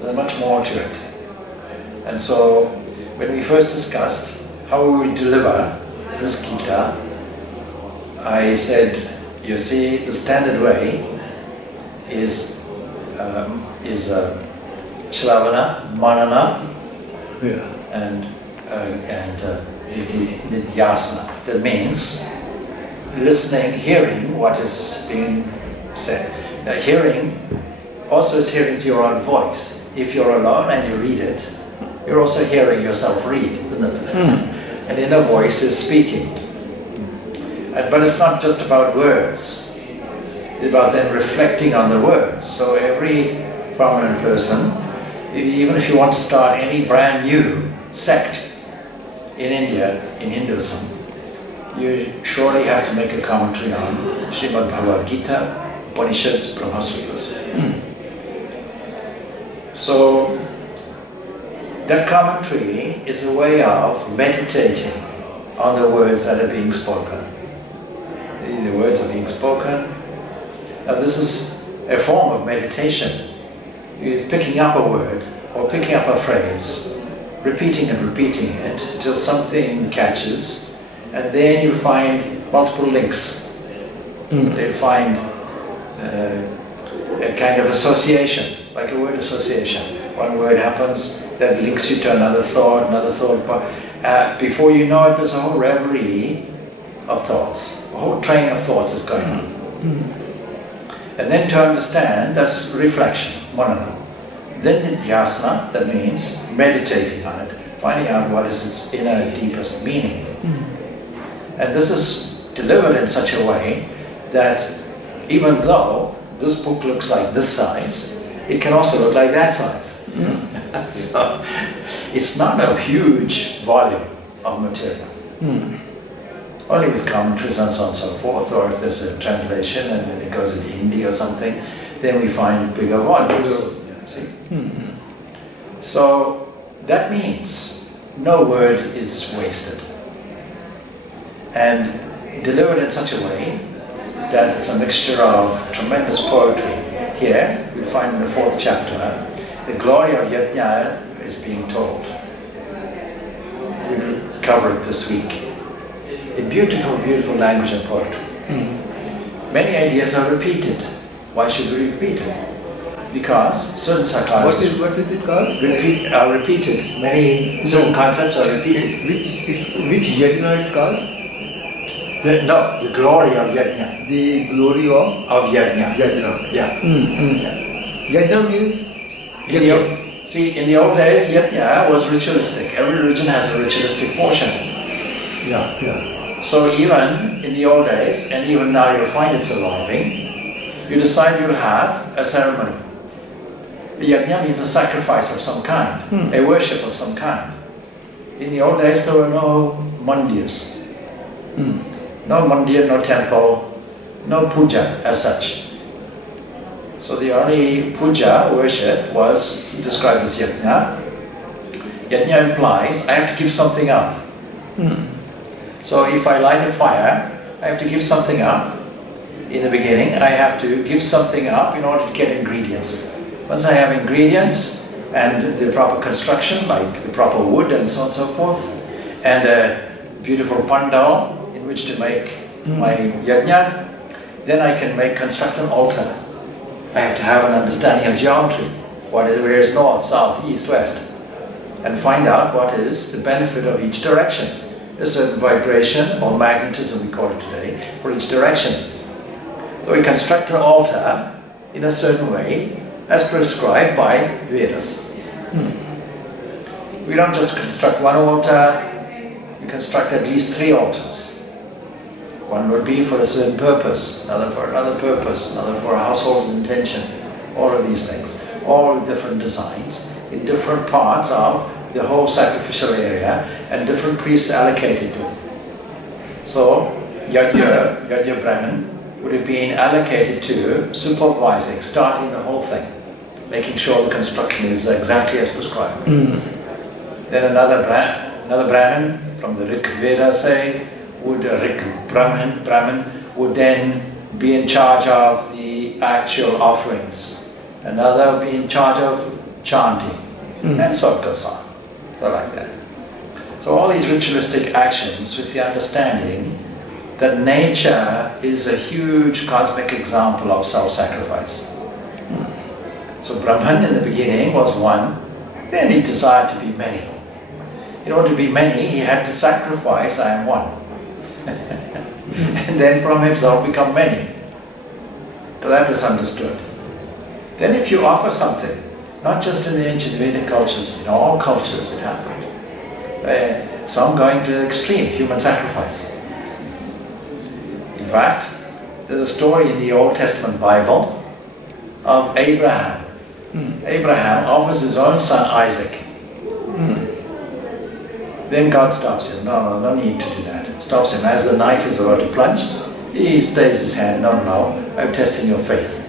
There's much more to it. And so, when we first discussed how we would deliver this Gita, I said, you see, the standard way is Shravana, Manana, and Yajna. That means listening, hearing what is being said. Now, hearing also is hearing to your own voice. If you're alone and you read it, you're also hearing yourself read, isn't it? An inner voice is speaking. But it's not just about words. It's about then reflecting on the words. So every prominent person, even if you want to start any brand new sect in India, in Hinduism, you surely have to make a commentary on Srimad Bhagavad Gita, Upanishads, Brahma Sutras. So that commentary is a way of meditating on the words that are being spoken. The words are being spoken. Now this is a form of meditation. You're picking up a word or picking up a phrase, repeating and repeating it until something catches, and then you find multiple links. You find a kind of association, like a word association. One word happens, that links you to another thought. Before you know it, there's a whole reverie of thoughts. A whole train of thoughts is going on. And then to understand, that's reflection, manana. Then Yajna, that means meditating on it, finding out what is its inner, deepest meaning. And this is delivered in such a way that even though this book looks like this size, it can also look like that size. So it's not a huge volume of material. Only with commentaries and so on and so forth, or if there's a translation and then it goes into Hindi or something, then we find bigger volumes. See? So that means no word is wasted, and delivered in such a way that it's a mixture of tremendous poetry. Here we find in the 4th chapter, the glory of Yajna is being told. We'll cover it this week. In beautiful, beautiful language and poetry. Many ideas are repeated. Why should we repeat it? Because certain psychologists... What is it called? Repeated. Certain concepts are repeated. Which Yajna is called? The glory of Yajna. The glory of Yajna. Yajna. Yeah. Yajna means... See, in the old days, Yajna was ritualistic. Every religion has a ritualistic portion. So even in the old days, and even now you'll find it's evolving, you decide you'll have a ceremony. The Yajna means a sacrifice of some kind, a worship of some kind. In the old days there were no mandirs. No mandir, no temple, no puja as such. So the only puja, worship, was described as Yajna. Yajna implies I have to give something up. So if I light a fire, I have to give something up. In the beginning, I have to give something up in order to get ingredients. Once I have ingredients and the proper construction, like the proper wood and so on and so forth, and a beautiful pandal in which to make my yajna, then I can construct an altar. I have to have an understanding of geometry. Where is north, south, east, west? And find out what is the benefit of each direction. A certain vibration, or magnetism we call it today, for each direction. So we construct an altar in a certain way as prescribed by Vedas. We don't just construct one altar, we construct at least 3 altars. One would be for a certain purpose, another for another purpose, another for a household's intention, all of these things, all different designs in different parts of the whole sacrificial area, and different priests allocated to it. So, Yajna Brahman would have been allocated to supervising, starting the whole thing, making sure the construction is exactly as prescribed. Then another Another Brahmin from the Rig Veda, say, would Brahmin would then be in charge of the actual offerings. Another be in charge of chanting, and so it goes on. So like that. So all these ritualistic actions with the understanding that nature is a huge cosmic example of self-sacrifice. So Brahman in the beginning was one, then he desired to be many. In order to be many, he had to sacrifice, I am one. And then from himself become many. So that was understood. Then if you offer something, not just in the ancient Vedic cultures, in all cultures it happened. Some going to the extreme, human sacrifice. In fact, there's a story in the Old Testament Bible of Abraham. Abraham offers his own son Isaac. Then God stops him. No need to do that. Stops him. As the knife is about to plunge, he stays his hand. No, I'm testing your faith.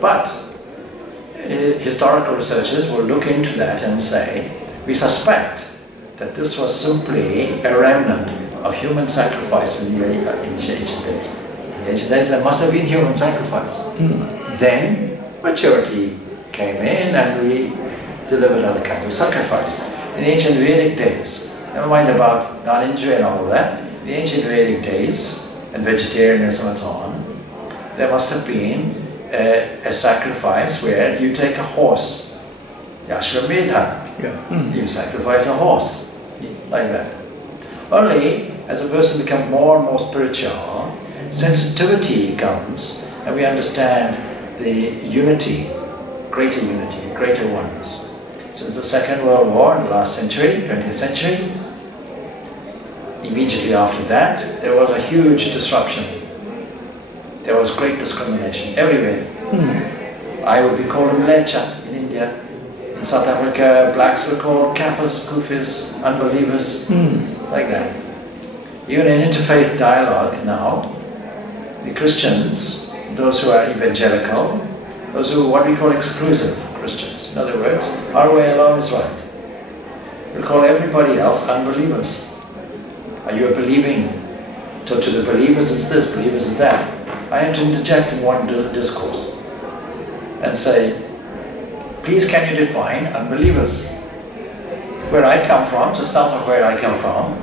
But historical researchers will look into that and say, we suspect that this was simply a remnant of human sacrifice in the ancient days. In the ancient days there must have been human sacrifice. Then maturity came in and we delivered other kinds of sacrifice. In the ancient Vedic days, never mind about non-injury and all of that, in the ancient Vedic days and vegetarianism and so on, there must have been a sacrifice where you take a horse, Yashvamedha, you sacrifice a horse, like that. Only as a person becomes more and more spiritual, sensitivity comes and we understand the unity, greater oneness. Since the Second World War in the last century, 20th century, immediately after that, there was a huge disruption. There was great discrimination everywhere. I would be called a mlecha in India. In South Africa, blacks were called kafirs, kufis, unbelievers, like that. Even in interfaith dialogue now, the Christians, those who are evangelical, those who are what we call exclusive Christians, in other words, our way alone is right. We'll call everybody else unbelievers. Are you a believing? So to the believers it's this, believers it's that. I have to interject in one discourse and say, please can you define unbelievers? Where I come from, to some of where I come from,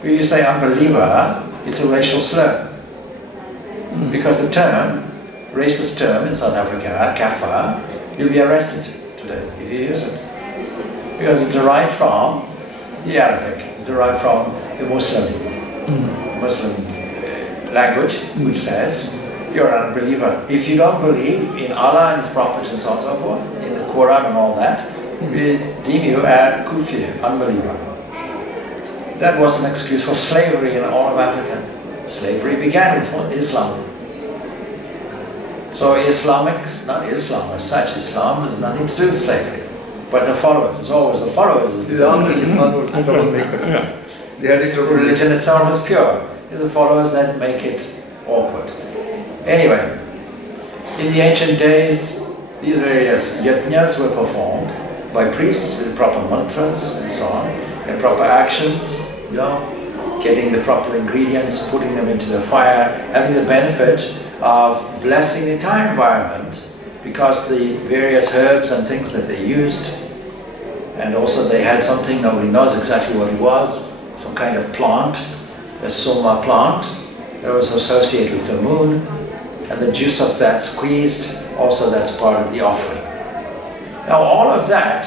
when you say unbeliever, it's a racial slur. Because the term, racist term in South Africa, kafir, you'll be arrested today if you use it. Because it's derived from the Arabic, it's derived from the Muslim language, which says, you're an unbeliever. If you don't believe in Allah and His Prophet and so on and so forth, in the Quran and all that, we deem you a kufir, unbeliever. That was an excuse for slavery in all of Africa. Slavery began with Islam. So Islamic, not Islam as such, Islam has nothing to do with slavery. But the followers, it's always the followers. The troublemakers. Religion itself is pure. It's the followers that make it awkward. Anyway, in the ancient days, these various yajnas were performed by priests with proper mantras and so on, and proper actions, you know, getting the proper ingredients, putting them into the fire, having the benefit of blessing the entire environment because the various herbs and things that they used, and also they had something, nobody knows exactly what it was, some kind of plant, a soma plant that was associated with the moon, and the juice of that squeezed, also that's part of the offering. Now all of that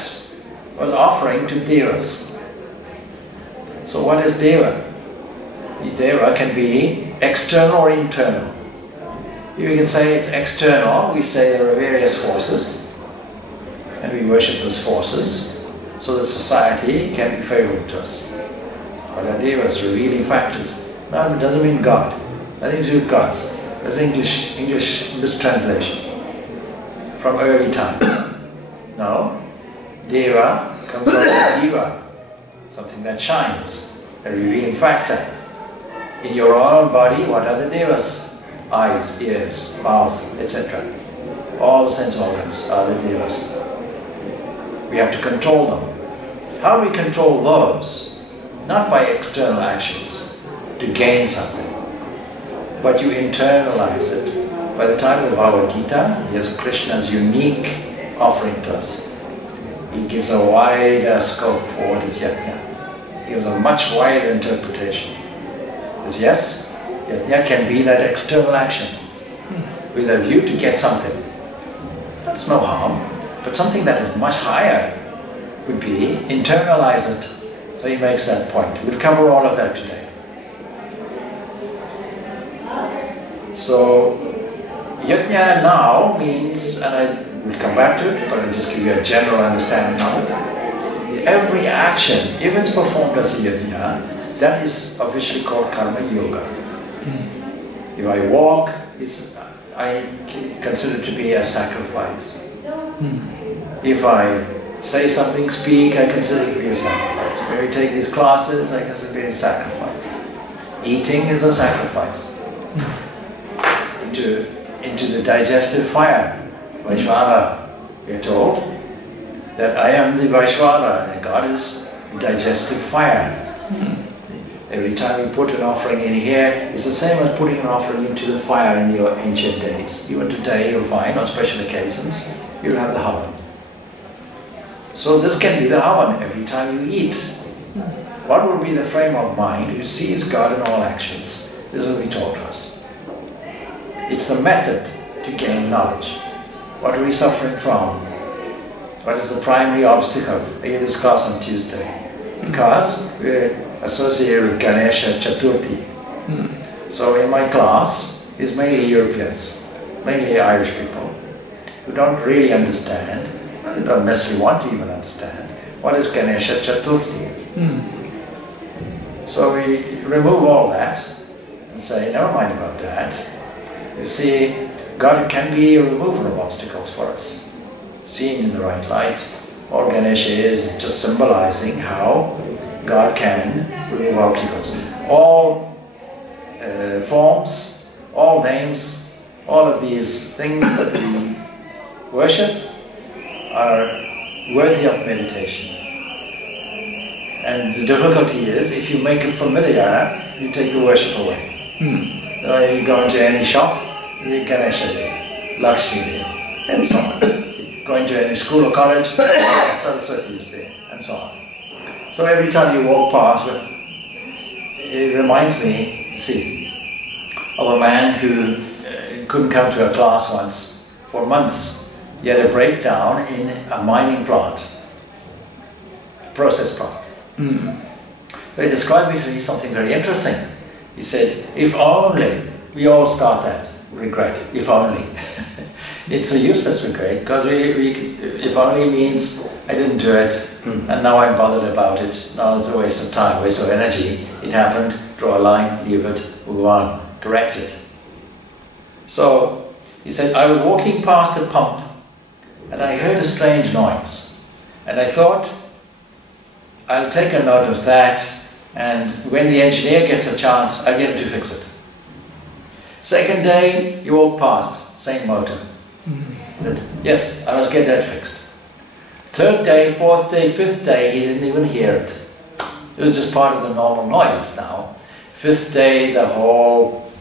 was offering to devas. So what is deva? The deva can be external or internal. You can say it's external, we say there are various forces, and we worship those forces, so that society can be favorable to us. What are devas? Revealing factors. No, it doesn't mean God. Nothing to do with gods. That's English mistranslation from early times. No, deva comes from diva, something that shines, a revealing factor. In your own body, what are the devas? Eyes, ears, mouth, etc. All sense organs are the devas. We have to control them. How do we control those? Not by external actions to gain something, but you internalize it. By the time of the Bhagavad Gita, here's Krishna's unique offering to us. He gives a wider scope for what is yajna. He gives a much wider interpretation. He says, yes, yajna can be that external action with a view to get something. That's no harm. But something that is much higher would be internalize it. So he makes that point. We'll cover all of that today. So, yajna now means, and I will come back to it, but I'll just give you a general understanding of it. Every action, if it's performed as a yajna, that is officially called karma yoga. If I walk, I consider it to be a sacrifice. If I say something, speak, I consider it to be a sacrifice. If I take these classes, I consider it to be a sacrifice. Eating is a sacrifice. Into the digestive fire. Vaishvara, we are told that I am the Vaishvara and God is the digestive fire. Every time you put an offering in here, it's the same as putting an offering into the fire in your ancient days. Even today you'll find on special occasions, you'll have the havan. So this can be the havan every time you eat. What will be the frame of mind who sees God in all actions? This is what we taught us. It's the method to gain knowledge. What are we suffering from? What is the primary obstacle? I gave this class on Tuesday. Because we're associated with Ganesha Chaturthi. So in my class is mainly Europeans, mainly Irish people, who don't really understand, and don't necessarily want to even understand, what is Ganesha Chaturthi. So we remove all that and say, never mind about that. You see, God can be a remover of obstacles for us, seen in the right light. All Ganesha is just symbolizing how God can remove obstacles. All forms, all names, all of these things that we worship are worthy of meditation. And the difficulty is, if you make it familiar, you take the worship away. You go into any shop, you Ganesha there, Lakshmi there, and so on. Go into any school or college, Saraswati is there, and so on. So every time you walk past, it reminds me, see, of a man who couldn't come to a class once for months. He had a breakdown in a mining plant, process plant. So he described to me something very interesting. He said, if only, we all start that, regret, if only. It's a useless regret, because if only means I didn't do it, and now I'm bothered about it, now it's a waste of time, waste of energy. It happened, draw a line, leave it, move on, correct it. So, he said, I was walking past a pump, and I heard a strange noise. And I thought, I'll take a note of that, and when the engineer gets a chance, I'll get him to fix it. Second day, you walk past, same motor. Yes, I must get that fixed. Third day, fourth day, fifth day, he didn't even hear it. It was just part of the normal noise now. Fifth day, the whole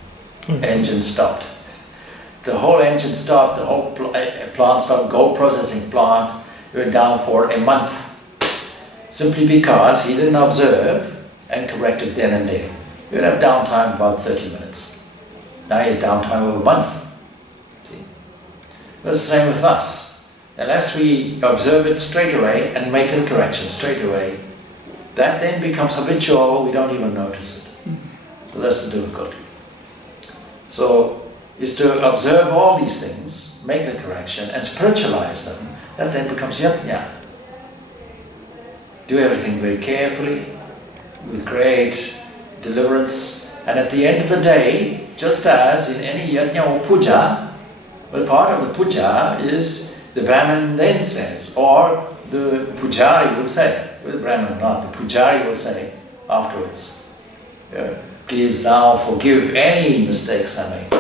engine stopped. The whole engine stopped, the whole plant stopped, gold processing plant. We were down for a month. Simply because he didn't observe and correct it then and there. We would have downtime about 30 minutes. Now you have downtime of a month. It's the same with us. Unless we observe it straight away and make a correction straight away, that then becomes habitual, we don't even notice it. So that's the difficulty. So, is to observe all these things, make the correction, and spiritualize them. That then becomes yajna. Do everything very carefully, with great deliverance, and at the end of the day, just as in any yajna or puja, well, part of the puja is the Brahmin then says, or the pujari will say, whether Brahmin or not, the pujari will say afterwards, please thou forgive any mistakes I made.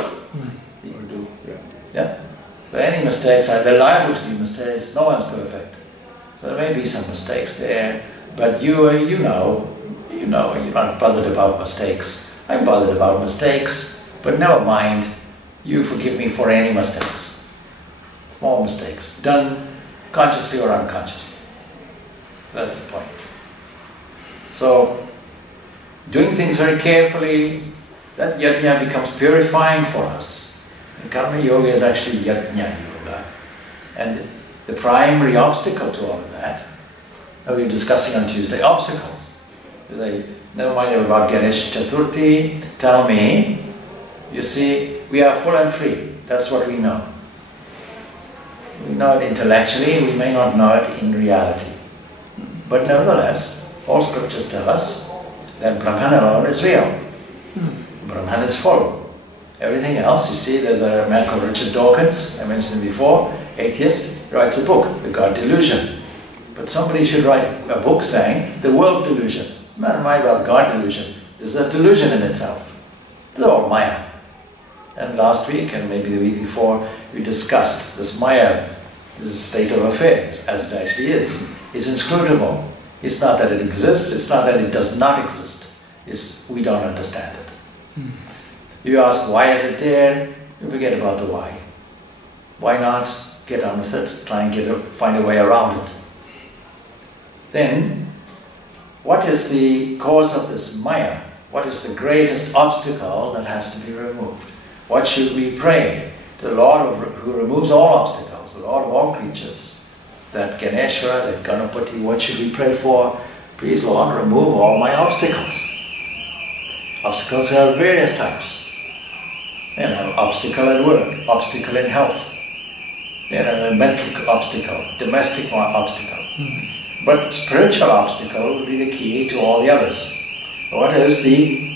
Yeah? But any mistakes, they're liable to be mistakes, no one's perfect. So there may be some mistakes there, But you know, you're not bothered about mistakes. I'm bothered about mistakes, but never mind, you forgive me for any mistakes. Small mistakes, done consciously or unconsciously. That's the point. So, doing things very carefully, that yajna becomes purifying for us. And karma yoga is actually yajna yoga. And the primary obstacle to all of that, we were discussing on Tuesday, obstacles. Never mind about Ganesh Chaturthi, tell me, you see, we are full and free. That's what we know. We know it intellectually, we may not know it in reality. But nevertheless, all scriptures tell us that Brahman alone is real. Brahman is full. Everything else, you see, there's a man called Richard Dawkins, I mentioned him before, atheist, writes a book, The God Delusion. But somebody should write a book saying, The World Delusion. Not mind about God delusion. This is a delusion in itself. It's all Maya. And last week, and maybe the week before, we discussed this Maya, this state of affairs, as it actually is. It's inscrutable. It's not that it exists, it's not that it does not exist. It's we don't understand it. You ask, why is it there? You forget about the why. Why not get on with it, try and find a way around it? Then, what is the cause of this Maya? What is the greatest obstacle that has to be removed? What should we pray? The Lord who removes all obstacles, the Lord of all creatures, that Ganesha, that Ganapati, what should we pray for? Please, Lord, remove all my obstacles. Obstacles are various types. Obstacle at work, obstacle in health, a mental obstacle, domestic obstacle. But spiritual obstacle will be the key to all the others. What is the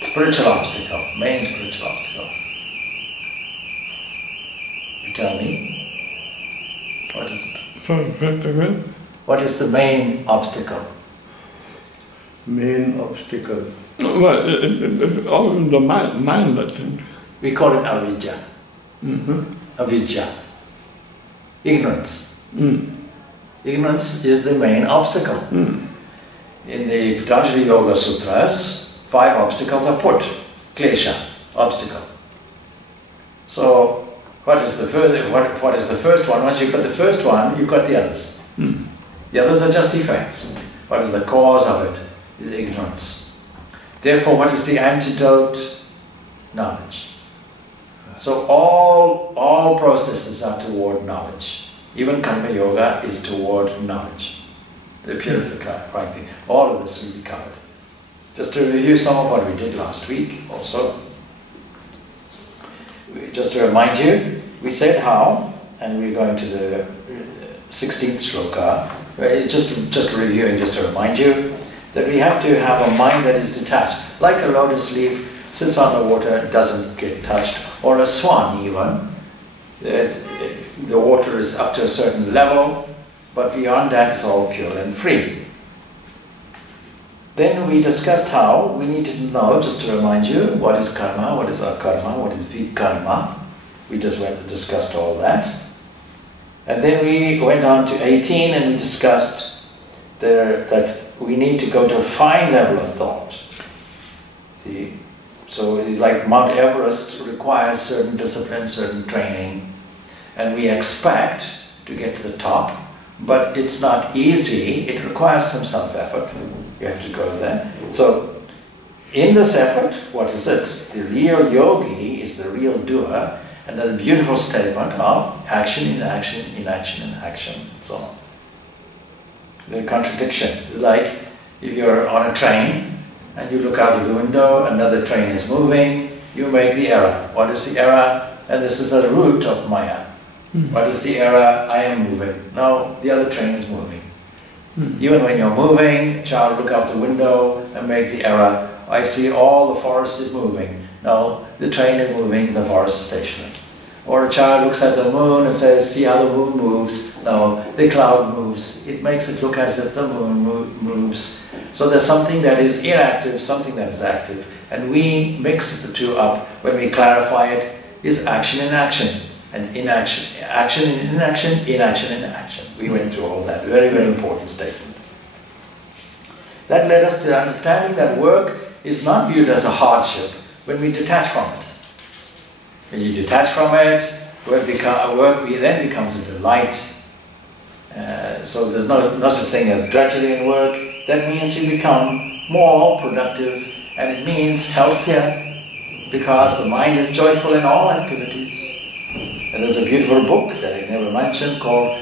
spiritual obstacle, main spiritual obstacle? You tell me. What is it? What is the main obstacle? Main obstacle. Well, all the mind, I think. We call it avidya. Avidya. Ignorance. Ignorance is the main obstacle. In the Patanjali Yoga Sutras, 5 obstacles are put. Klesha, obstacle. So, what is the first one? Once you've got the first one, you've got the others. The others are just effects. What is the cause of it? Is ignorance. Therefore, what is the antidote? Knowledge. So all processes are toward knowledge. Even Karma Yoga is toward knowledge. The purifying thing. All of this will be covered. Just to review some of what we did last week also. Just to remind you, we said how, and we're going to the 16th shloka, just reviewing, just to remind you, that we have to have a mind that is detached. Like a lotus leaf sits on the water, doesn't get touched, or a swan even. The water is up to a certain level, but beyond that it's all pure and free. Then we discussed how we need to know, just to remind you, what is karma, what is akarma, what is vikarma. We just discussed all that. And then we went on to 18 and we discussed that we need to go to a fine level of thought. See? So like Mount Everest requires certain discipline, certain training, and we expect to get to the top, but it's not easy. It requires some self-effort. You have to go there. So in this effort, what is it? The real yogi is the real doer, and then a beautiful statement of action in action, in action in action, so on. The contradiction, like if you're on a train and you look out of the window, another train is moving, you make the error. What is the error? And this is the root of Maya. What is the error? I am moving. No, the other train is moving. Even when you're moving, child, look out the window and make the error. I see all the forest is moving. No, the train is moving, the forest is stationary. Or a child looks at the moon and says, see how the moon moves. No, the cloud moves. It makes it look as if the moon moves. So there's something that is inactive, something that is active. And we mix the two up. When we clarify it, is action in action. And inaction, action in inaction, inaction in action. We went through all that. Very, very important statement. That led us to understanding that work is not viewed as a hardship when we detach from it. When you detach from it, work then becomes a delight. So there's no such thing as drudgery in work. That means you become more productive, and it means healthier, because the mind is joyful in all activities. And there's a beautiful book that I never mentioned called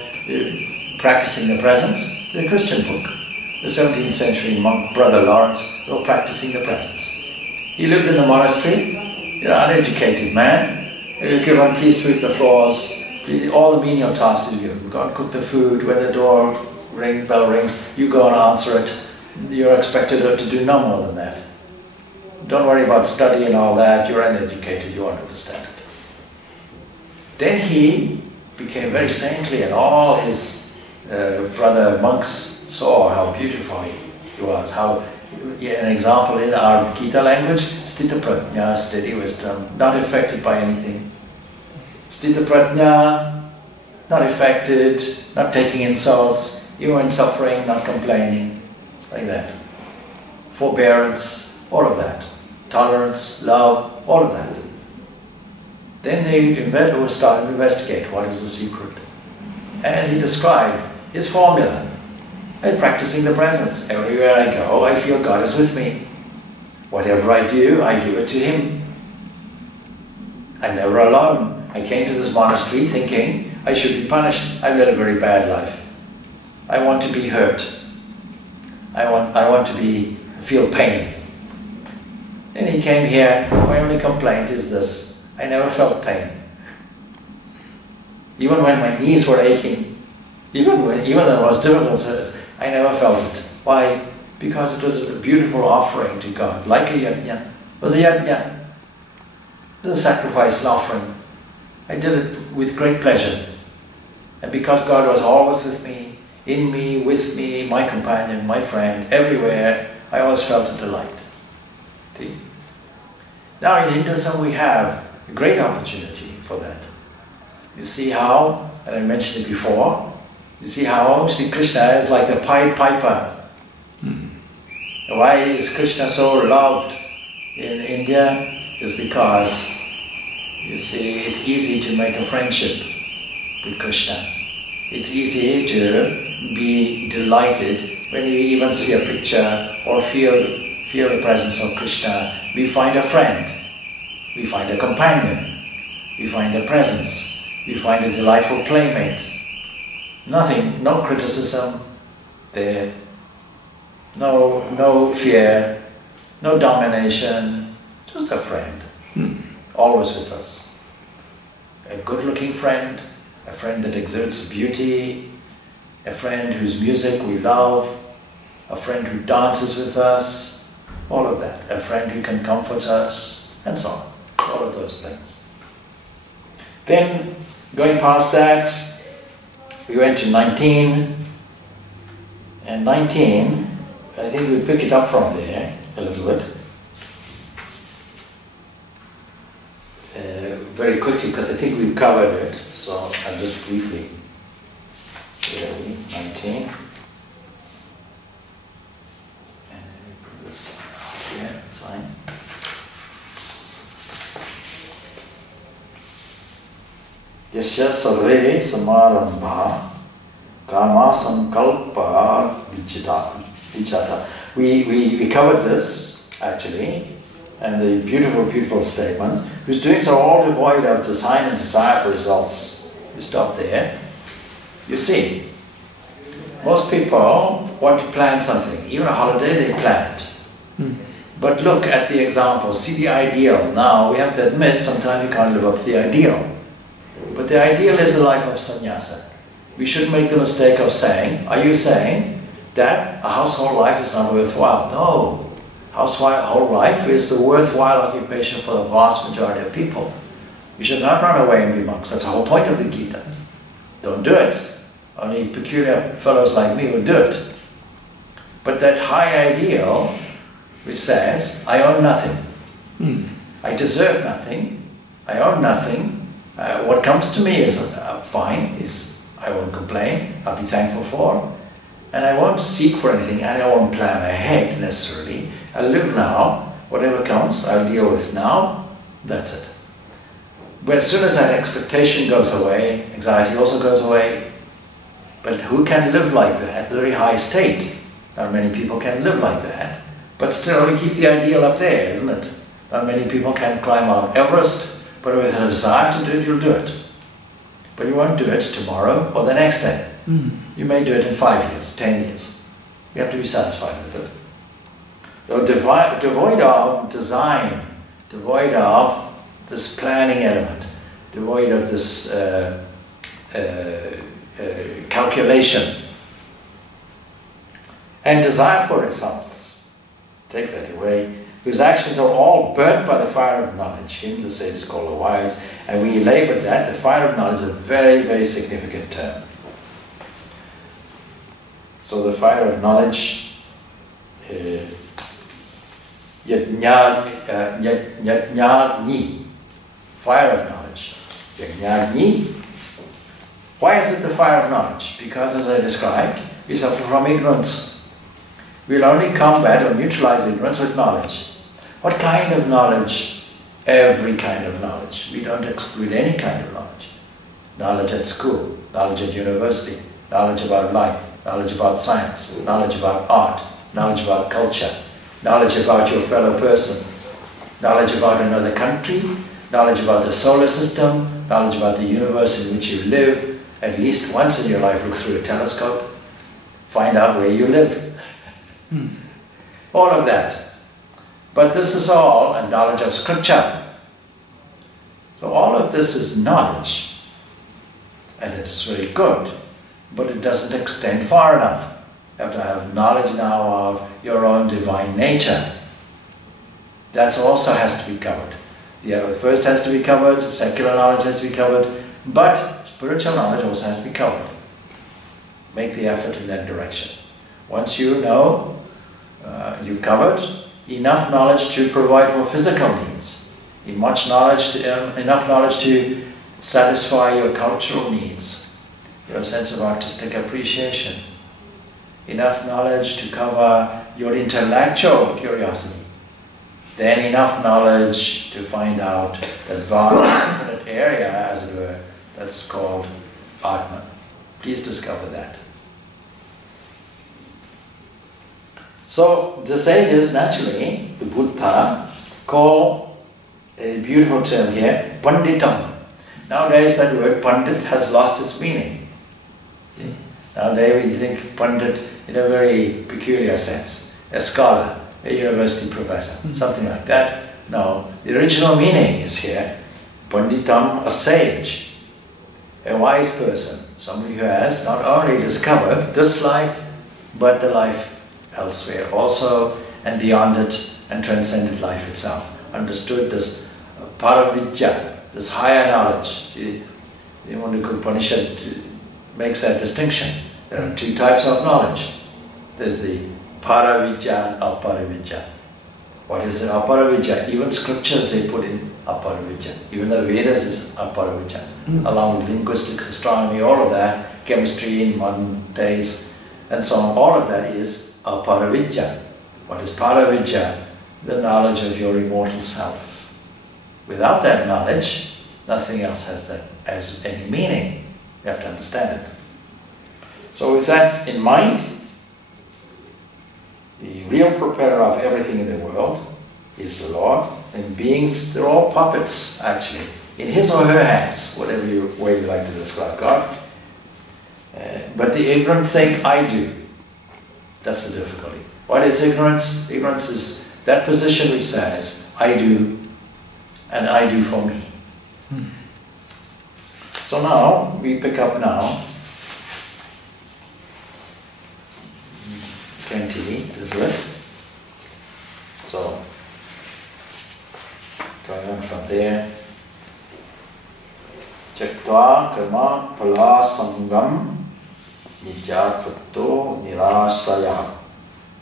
Practicing the Presence. It's a Christian book. The 17th century monk, Brother Lawrence, was practicing the presence. He lived in the monastery, an uneducated man. He was given, please sweep the floors, all the menial tasks you do. Go and cook the food, when the bell rings, you go and answer it. You're expected to do no more than that. Don't worry about study and all that, you're uneducated, you won't understand it. Then he became very saintly, and all his brother monks saw how beautiful he was, how, an example in our Gita language, Sthita Prajna, steady wisdom, not affected by anything. Sthita Prajna, not affected, not taking insults, even when suffering, not complaining, like that. Forbearance, all of that. Tolerance, love, all of that. Then they started to investigate what is the secret. And he described his formula. I'm practicing the presence. Everywhere I go, I feel God is with me. Whatever I do, I give it to Him. I'm never alone. I came to this monastery thinking I should be punished. I've led a very bad life. I want to be hurt. I want to feel pain. Then he came here. My only complaint is this: I never felt pain. Even when my knees were aching, even though it was difficult, I never felt it. Why? Because it was a beautiful offering to God, like a yajna. It was a yajna. It was a sacrifice, an offering. I did it with great pleasure. And because God was always with me, in me, with me, my companion, my friend, everywhere, I always felt a delight. See? Now in Hinduism we have a great opportunity for that. You see how, and I mentioned it before, you see how Sri Krishna is like the Pied Piper. Why is Krishna so loved in India? Is because, you see, it's easy to make a friendship with Krishna. It's easy to be delighted when you even see a picture or feel the presence of Krishna. We find a friend, we find a companion, we find a presence, we find a delightful playmate. Nothing, no criticism there, no fear, no domination, just a friend, always with us. A good-looking friend, a friend that exudes beauty, a friend whose music we love, a friend who dances with us, all of that. A friend who can comfort us, and so on. All of those things. Then, going past that, we went to 19. And 19, I think we pick it up from there a little bit. Very quickly, because I think we've covered it. So I'll just briefly. Here are we, 19. And then we put this here, it's fine. Yasya sarve samarambha kama sankalpa vijata. We covered this actually, and the beautiful statement, whose doings are all devoid of design and desire for results. You stop there. You see, most people want to plan something. Even a holiday, they plan it. But look at the example. See the ideal. Now, we have to admit, sometimes we can't live up to the ideal. But the ideal is the life of sannyasa. We shouldn't make the mistake of saying, are you saying that a household life is not worthwhile? No. Household life is the worthwhile occupation for the vast majority of people. We should not run away and be monks. That's the whole point of the Gita. Don't do it. Only peculiar fellows like me would do it. But that high ideal, which says, I own nothing. I deserve nothing. I own nothing. What comes to me is fine. I won't complain. I'll be thankful for. And I won't seek for anything, and I won't plan ahead necessarily. I'll live now. Whatever comes, I'll deal with now. That's it. But as soon as that expectation goes away, anxiety also goes away. But who can live like that? A very high state. Not many people can live like that. But still, we keep the ideal up there, isn't it? Not many people can climb Mount Everest, but with a desire to do it, you'll do it. But you won't do it tomorrow or the next day. You may do it in 5 years, 10 years. You have to be satisfied with it. So devoid of design, devoid of this planning element, devoid of this calculation, and desire for results. Take that away. Whose actions are all burnt by the fire of knowledge. Him, the sages call the wise. And we labor that. The fire of knowledge is a very, very significant term. So the fire of knowledge, Yajna, fire of knowledge. Yajna. Why is it the fire of knowledge? Because, as I described, we suffer from ignorance. We'll only combat or neutralize ignorance with knowledge. What kind of knowledge? Every kind of knowledge. We don't exclude any kind of knowledge. Knowledge at school, knowledge at university, knowledge about life, knowledge about science, knowledge about art, knowledge about culture, knowledge about your fellow person, knowledge about another country, knowledge about the solar system, knowledge about the universe in which you live. At least once in your life, look through a telescope, find out where you live. All of that. But this is all a knowledge of scripture. So all of this is knowledge. And it's very good. But it doesn't extend far enough. You have to have knowledge now of your own divine nature. That also has to be covered. The first has to be covered, secular knowledge has to be covered, but spiritual knowledge also has to be covered. Make the effort in that direction. Once you know, you've covered enough knowledge to provide for physical needs, enough knowledge to satisfy your cultural needs, your sense of artistic appreciation, enough knowledge to cover your intellectual curiosity, then enough knowledge to find out that vast infinite area, as it were, that's called Atman. Please discover that. So the sages, naturally, the Buddha, call a beautiful term here, Panditam. Nowadays that word Pandit has lost its meaning. Nowadays we think Pandit in a very peculiar sense. A scholar, a university professor, something like that. No, the original meaning is here, Panditam, a sage, a wise person, somebody who has not only discovered this life, but the life elsewhere also, and beyond it, and transcended life itself. Understood this Paravidya, this higher knowledge. See, the Mundaka Upanishad makes that distinction. There are two types of knowledge. There's the Paravidya and Aparavidya. What is the Aparavidya? Even scriptures they put in Aparavidya. Even the Vedas is Aparavidya. Along with linguistics, astronomy, all of that, chemistry in modern days, and so on, all of that is Aparavidya. What is Paravidya? The knowledge of your immortal self. Without that knowledge, nothing else has any meaning. You have to understand it. So with that in mind, the real preparer of everything in the world is the Lord, and beings, they're all puppets actually, in his or her hands, whatever way you like to describe God. But the ignorant think, I do. That's the difficulty. What is ignorance? Ignorance is that position which says, I do, and I do for me. So now, we pick up now, 20, is it? So, going on from there. Chaktva karma pala sangam nijatvatto nirasaya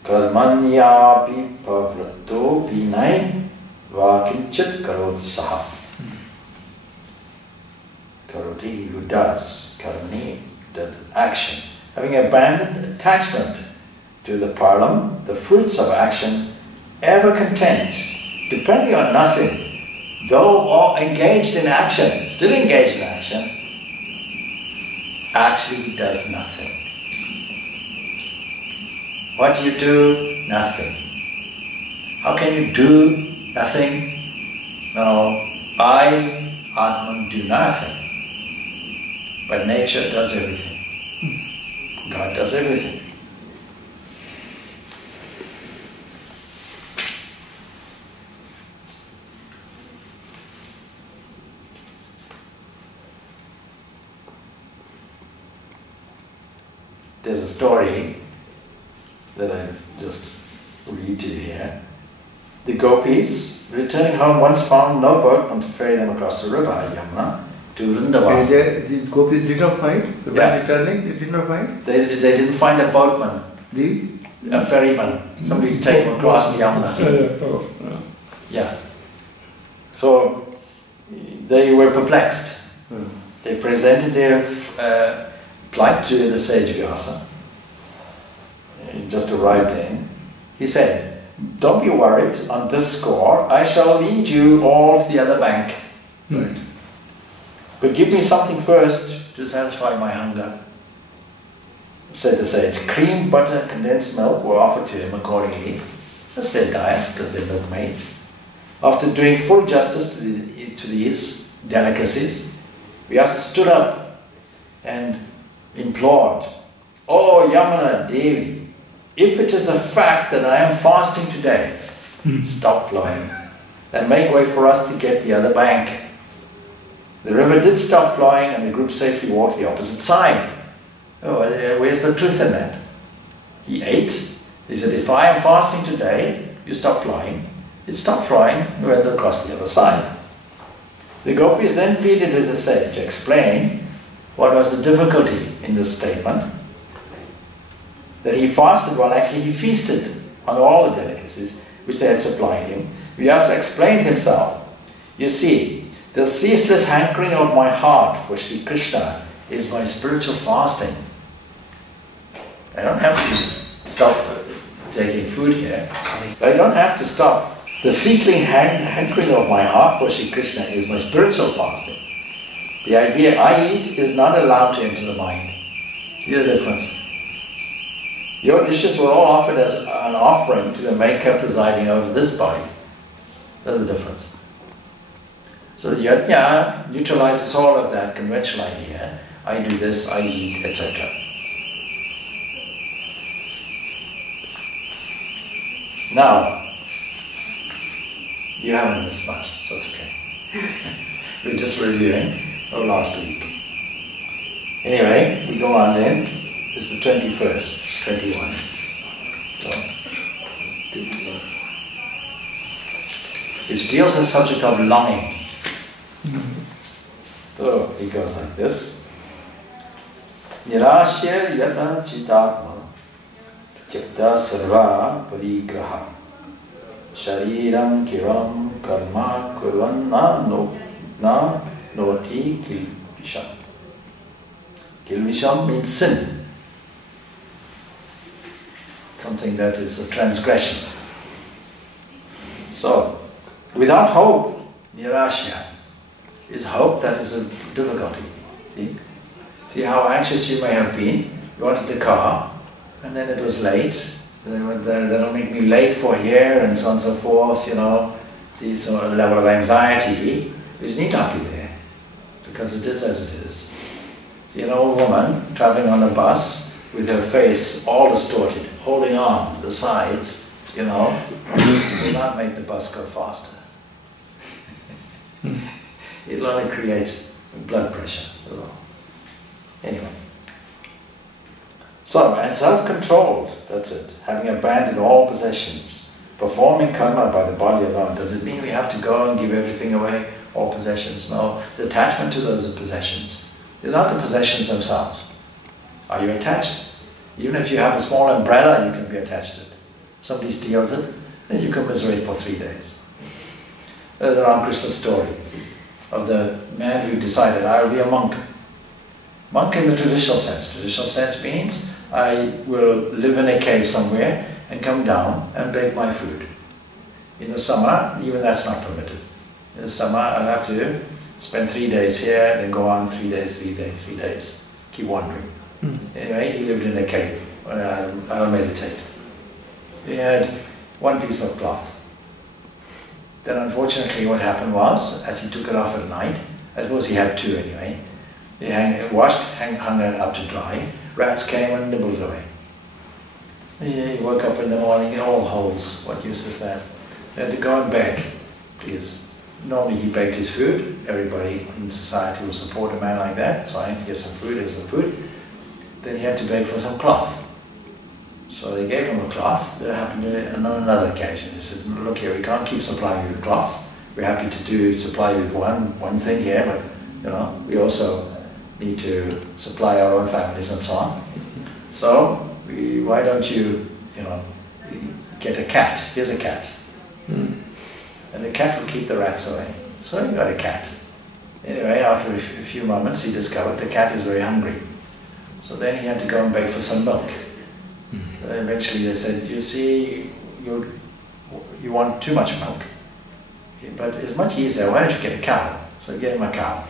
karmanyapi pavratto vinay vakinchit karoti saha. Karoti, who does, karani, the action, having abandoned attachment to the param, the fruits of action, ever content, depending on nothing, though or engaged in action, still engaged in action, actually does nothing. What do you do? Nothing. How can you do nothing? No, I, Atman, do nothing. But nature does everything. God does everything. There's a story that I just read to you here. The gopis, returning home, once found no boatman to ferry them across the river Yamuna to Vrindavan. The gopis did not find? When returning, they did not find? They didn't find a boatman, a ferryman, somebody to take them across the Yamuna. Yeah. So they were perplexed. They presented their plight to the sage Vyasa. He just arrived in. He said, "Don't be worried on this score. I shall lead you all to the other bank. Right. But give me something first to satisfy my hunger." Said the sage. Cream, butter, condensed milk were offered to him accordingly. That's their diet, because they're milkmaids. After doing full justice to these delicacies, Vyasa stood up and implored, "Oh Yamuna Devi, if it is a fact that I am fasting today, stop flowing and make way for us to get the other bank." The river did stop flowing and the group safely walked the opposite side. Oh, where's the truth in that? He ate. He said, if I am fasting today, you stop flowing. It stopped flowing, we went across the other side. The gopis then pleaded with the sage, explained what was the difficulty in this statement. That he fasted while actually he feasted on all the delicacies which they had supplied him. Vyasa explained himself. You see, the ceaseless hankering of my heart for Sri Krishna is my spiritual fasting. I don't have to stop taking food here. I don't have to stop. The ceaseless hankering of my heart for Sri Krishna is my spiritual fasting. The idea I eat is not allowed to enter the mind. Here's the difference. Your dishes were all offered as an offering to the maker presiding over this body. That's the difference. So the yajna neutralizes all of that conventional idea. I do this, I eat, etc. Now, you haven't missed much, so it's okay. We're just reviewing last week. Anyway, we go on then. It's the 21st, 21. So, which deals with the subject of longing. So it goes like this. Nirashya yata chitatma chikta sarva parigraha shariram kiram karma kurvanna na noti kilvisham. Kilvisham means sin. Something that is a transgression. So, without hope, nirashya is hope that is a difficulty. See how anxious you may have been. You wanted the car, and then it was late. That'll make me late for here, and so on and so forth, you know. See, so a level of anxiety which need not be there, because it is as it is. See, an old woman traveling on a bus with her face all distorted, holding on the sides, you know, will not make the bus go faster. It'll only create blood pressure. Anyway. So, and self-controlled, that's it. Having abandoned all possessions, performing karma by the body alone. Does it mean we have to go and give everything away, all possessions? No, the attachment to those possessions. They're not the possessions themselves. Are you attached? Even if you have a small umbrella, you can be attached to it. Somebody steals it, then you commiserate for 3 days. There's the Ramakrishna story of the man who decided, I'll be a monk. Monk in the traditional sense. Traditional sense means I will live in a cave somewhere and come down and bake my food. In the summer, even that's not permitted. In the summer, I'll have to spend 3 days here, then go on 3 days, 3 days, 3 days. Keep wandering. Anyway, he lived in a cave. I'll meditate. He had one piece of cloth. Then unfortunately what happened was, as he took it off at night, I suppose he had two anyway, he hung it up to dry, rats came and nibbled away. He woke up in the morning, all holes. What use is that? He had to go and beg, please. Normally he baked his food, everybody in society will support a man like that, it's fine, here's some food, here's some food. Then he had to beg for some cloth. So they gave him a cloth. That happened on another occasion. He said, look here, we can't keep supplying you with cloths. We're happy to supply you with one thing here, but we also need to supply our own families and so on. So why don't you, get a cat? Here's a cat. And the cat will keep the rats away. So he got a cat. Anyway, after a few moments, he discovered the cat is very hungry. So then he had to go and beg for some milk. Eventually they said, you see, you want too much milk, but it's much easier, why don't you get a cow? So he gave him a cow.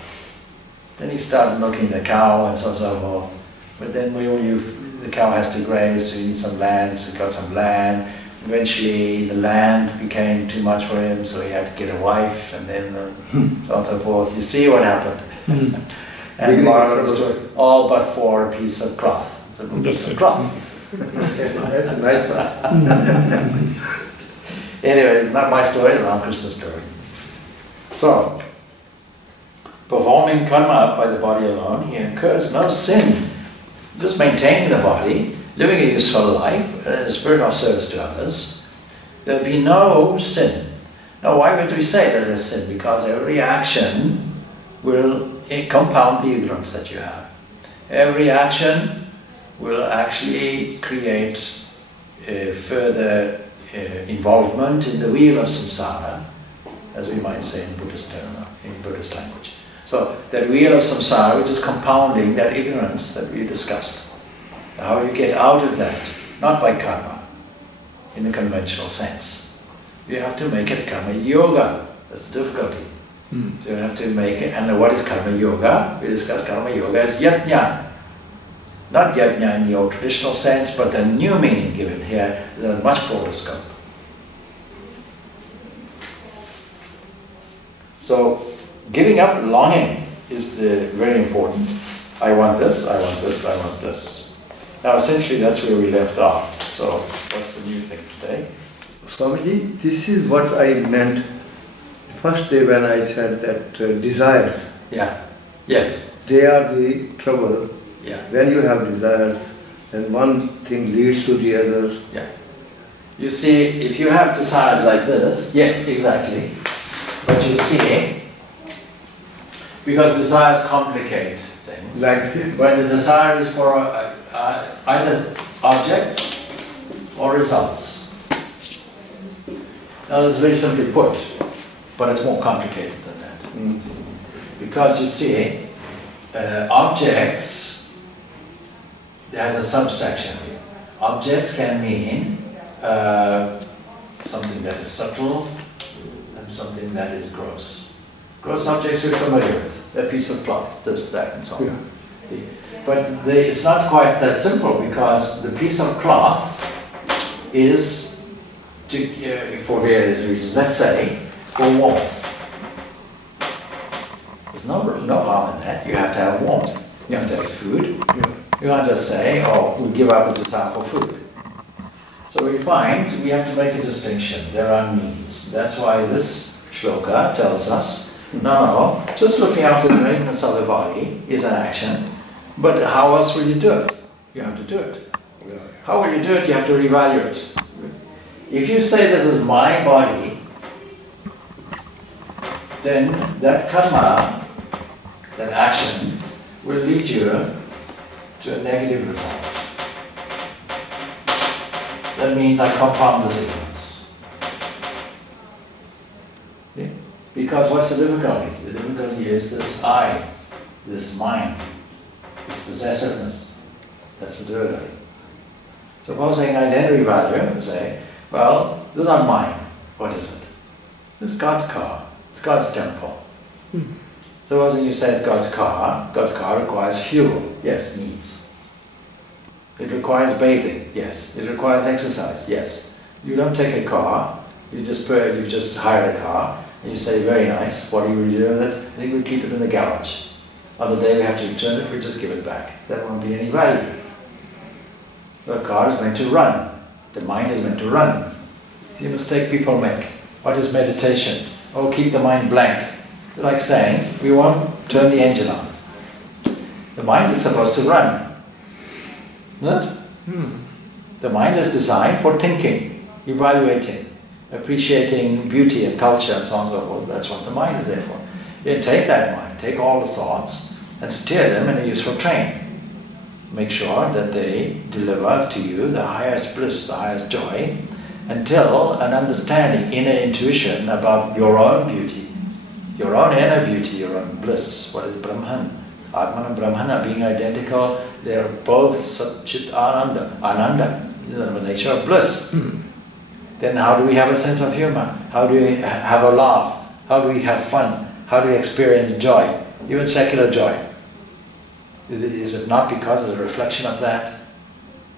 Then he started milking the cow and so on and so forth. But then the cow has to graze, so he needs some land, so he got some land. Eventually the land became too much for him, so he had to get a wife, and then so on and so forth. You see what happened. And moral of the story, all but for a piece of cloth. It's a piece of cloth. That's a nice one. Anyway, it's not my story, it's Ramakrishna's story. So, performing karma by the body alone, he incurs no sin. Just maintaining the body, living a useful life, a spirit of service to others, there will be no sin. Now, why would we say that there's sin? Because every action will compound the ignorance that you have. Every action will actually create further involvement in the wheel of samsara, as we might say in Buddhist language. So that wheel of samsara, which is compounding that ignorance that we discussed. How you get out of that, not by karma, in the conventional sense. You have to make it karma yoga. That's the difficulty. So you have to make it, and what is karma yoga? We discussed karma yoga as yajna. Not yajna in the old traditional sense, but the new meaning given here is a much broader scope. So, giving up longing is very important. I want this, I want this, I want this. Now essentially that's where we left off. So, what's the new thing today? Swamiji, this is what I meant first day when I said that desires. Yeah. Yes. They are the trouble. Yeah. When you have desires, then one thing leads to the other. Yeah. You see, if you have desires like this, yes, exactly. But you see, because desires complicate things. Like when the desire is for either objects or results. Now, that's very simply put, but it's more complicated than that. Because you see, objects. There's a subsection. Objects can mean something that is subtle and something that is gross. Gross objects we're familiar with. A piece of cloth, this, that, and so on. Yeah. See? But it's not quite that simple, because the piece of cloth is, for various reasons, let's say, for warmth. There's no harm in that. You have to have warmth. You have to have food. You can't just say, oh, we give up the desire for food. So we find we have to make a distinction. There are needs. That's why this shloka tells us, no, just looking after the maintenance of the body is an action, but how else will you do it? You have to do it. How will you do it? You have to revalue it. If you say this is my body, then that karma, that action, will lead you to a negative result. That means I compound this ignorance. Yeah? Because what's the difficulty? The difficulty is this I, this mind. It's possessiveness. That's the duality. Supposing identity value, say, well, this is not mine. What is it? This is God's car. It's God's temple. Supposing you say it's God's car requires fuel. Yes, needs. It requires bathing. Yes. It requires exercise. Yes. You don't take a car. You just hire a car and you say, very nice. What do you do with it? I think we keep it in the garage. On the day we have to return it, we just give it back. There won't be any value. The car is meant to run. The mind is meant to run. The mistake people make. What is meditation? Oh, keep the mind blank. Like saying, we won't turn the engine on. The mind is supposed to run. Yes? The mind is designed for thinking, evaluating, appreciating beauty and culture and so on and so forth. That's what the mind is there for. You take that mind, take all the thoughts and steer them in a useful train. Make sure that they deliver to you the highest bliss, the highest joy, until an understanding, inner intuition about your own beauty, your own inner beauty, your own bliss. What is Brahman? Atman and Brahmana being identical, they are both Sat-Chit Ananda, Ananda, the nature of bliss. Then how do we have a sense of humor? How do we have a laugh? How do we have fun? How do we experience joy? Even secular joy. Is it not because of the reflection of that?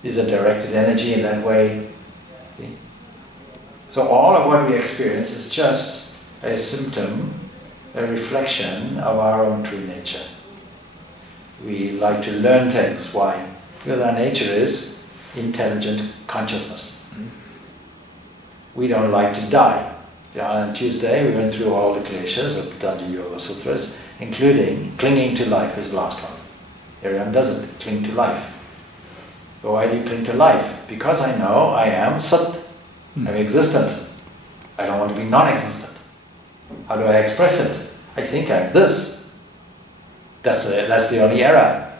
Is it directed energy in that way? See? So all of what we experience is just a symptom, a reflection of our own true nature. We like to learn things. Why? Because our nature is intelligent consciousness. We don't like to die. On Tuesday we went through all the kleshas of Patanjali Yoga Sutras, including clinging to life is the last one. Everyone doesn't cling to life. But why do you cling to life? Because I know I am Sat. I'm existent. I don't want to be non-existent. How do I express it? I think I'm this. That's the only error.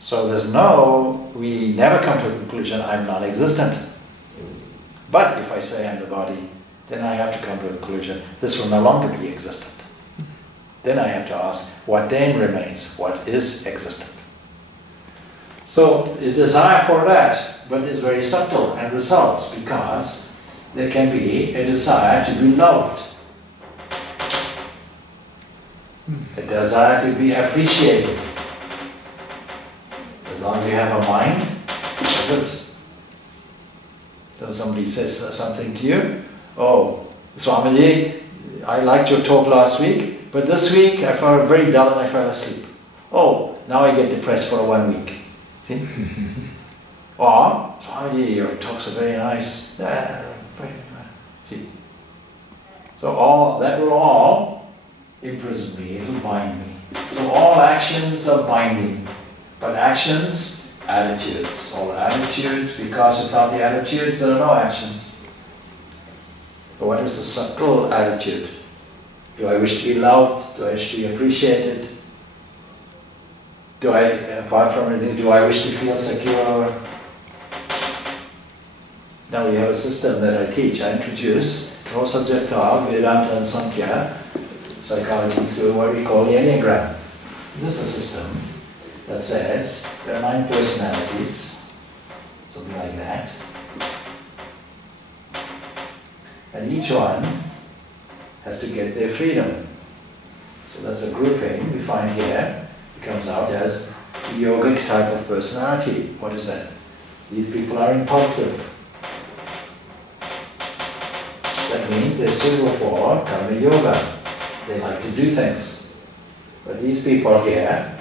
So we never come to a conclusion, I'm non-existent. But if I say I'm the body, then I have to come to a conclusion, this will no longer be existent. Then I have to ask, what then remains? What is existent? So the desire for that, but it's very subtle and results because there can be a desire to be loved, a desire to be appreciated. As long as you have a mind, that's it. So somebody says something to you, oh, Swamiji, I liked your talk last week, but this week I felt very dull and I fell asleep. Oh, now I get depressed for 1 week. See? Or, Swamiji, your talks are very nice. See? So that will all imprison me, it will bind me. So all actions are binding, but actions, attitudes, all attitudes, because without the attitudes there are no actions. But what is the subtle attitude? Do I wish to be loved? Do I wish to be appreciated? Apart from anything, do I wish to feel secure? Now we have a system that I teach. I introduce the whole subject of Vedanta and Sankhya, psychology, through what we call the Enneagram. This is a system that says there are 9 personalities, something like that, and each one has to get their freedom. So that's a grouping we find here. It comes out as the yogic type of personality. What is that? These people are impulsive. That means they're suitable for karma yoga. They like to do things. But these people here,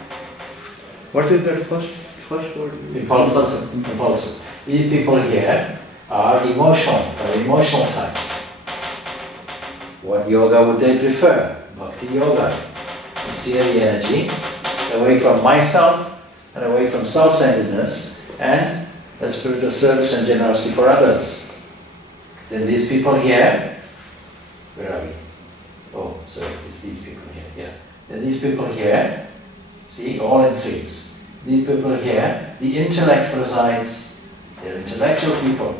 what is that first word? Impulsive. Impulsive. These people here are emotional type. What yoga would they prefer? Bhakti yoga. Steer the energy away from myself and away from self-centeredness and a spirit of service and generosity for others. Then these people here, where are we? Oh, sorry, it's these people here, yeah. Then these people here, see, all in threes. These people here, the intellect presides. They're intellectual people.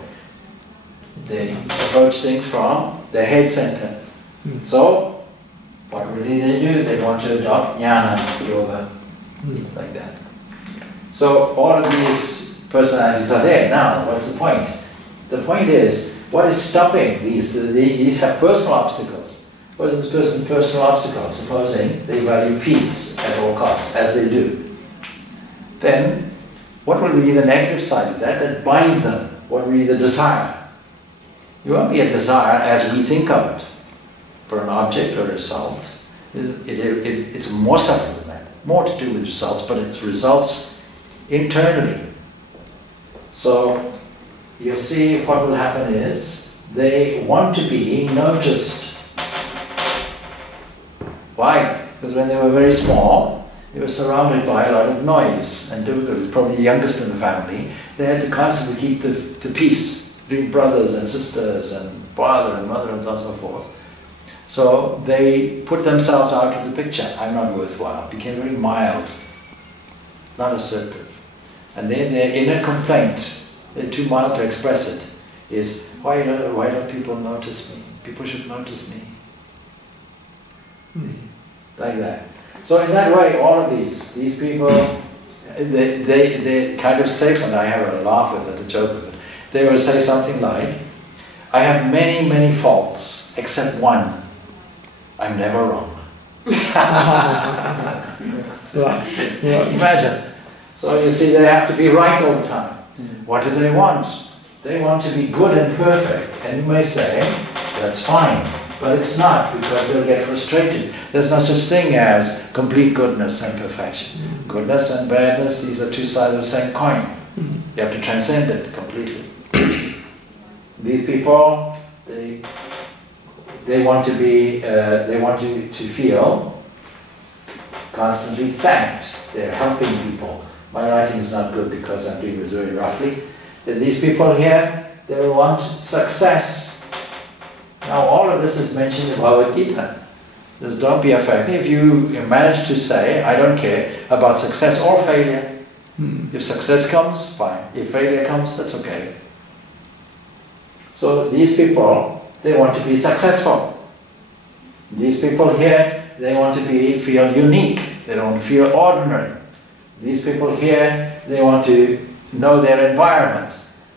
They approach things from their head center. So, what really they do? They want to adopt jnana yoga. like that. So all of these personalities are there now. What's the point? The point is, what is stopping these? These have personal obstacles. What is this person's personal obstacle? Supposing they value peace at all costs, as they do. Then, what will be the negative side of that? That binds them. What will be the desire? It won't be a desire as we think of it, for an object or result. It's more subtle than that. More to do with results, but it's results internally. So, you'll see what will happen is, they want to be noticed. Why? Because when they were very small, they were surrounded by a lot of noise and difficulties. Probably the youngest in the family, they had to constantly keep the peace between brothers and sisters and father and mother and so on and so forth. So they put themselves out of the picture. I'm not worthwhile. Became very mild, not assertive. And then their inner complaint, they're too mild to express it, is why don't people notice me? People should notice me. Like that. So in that way, all of these people, they kind of statement, I have a laugh with it, a joke with it. They will say something like, I have many, many faults, except one. I'm never wrong. Imagine. So you see, they have to be right all the time. What do they want? They want to be good and perfect. And you may say, that's fine. But it's not, because they'll get frustrated. There's no such thing as complete goodness and perfection. Goodness and badness, these are two sides of the same coin. You have to transcend it completely. These people, they want to be, they want you to feel constantly thanked. They're helping people. My writing is not good because I'm doing this very roughly. These people here, they want success. Now all of this is mentioned in Bhagavad Gita. Just don't be affected. If you manage to say, I don't care about success or failure. If success comes, fine. If failure comes, that's okay. So these people, they want to be successful. These people here, they want to feel unique. They don't want to feel ordinary. These people here, they want to know their environment.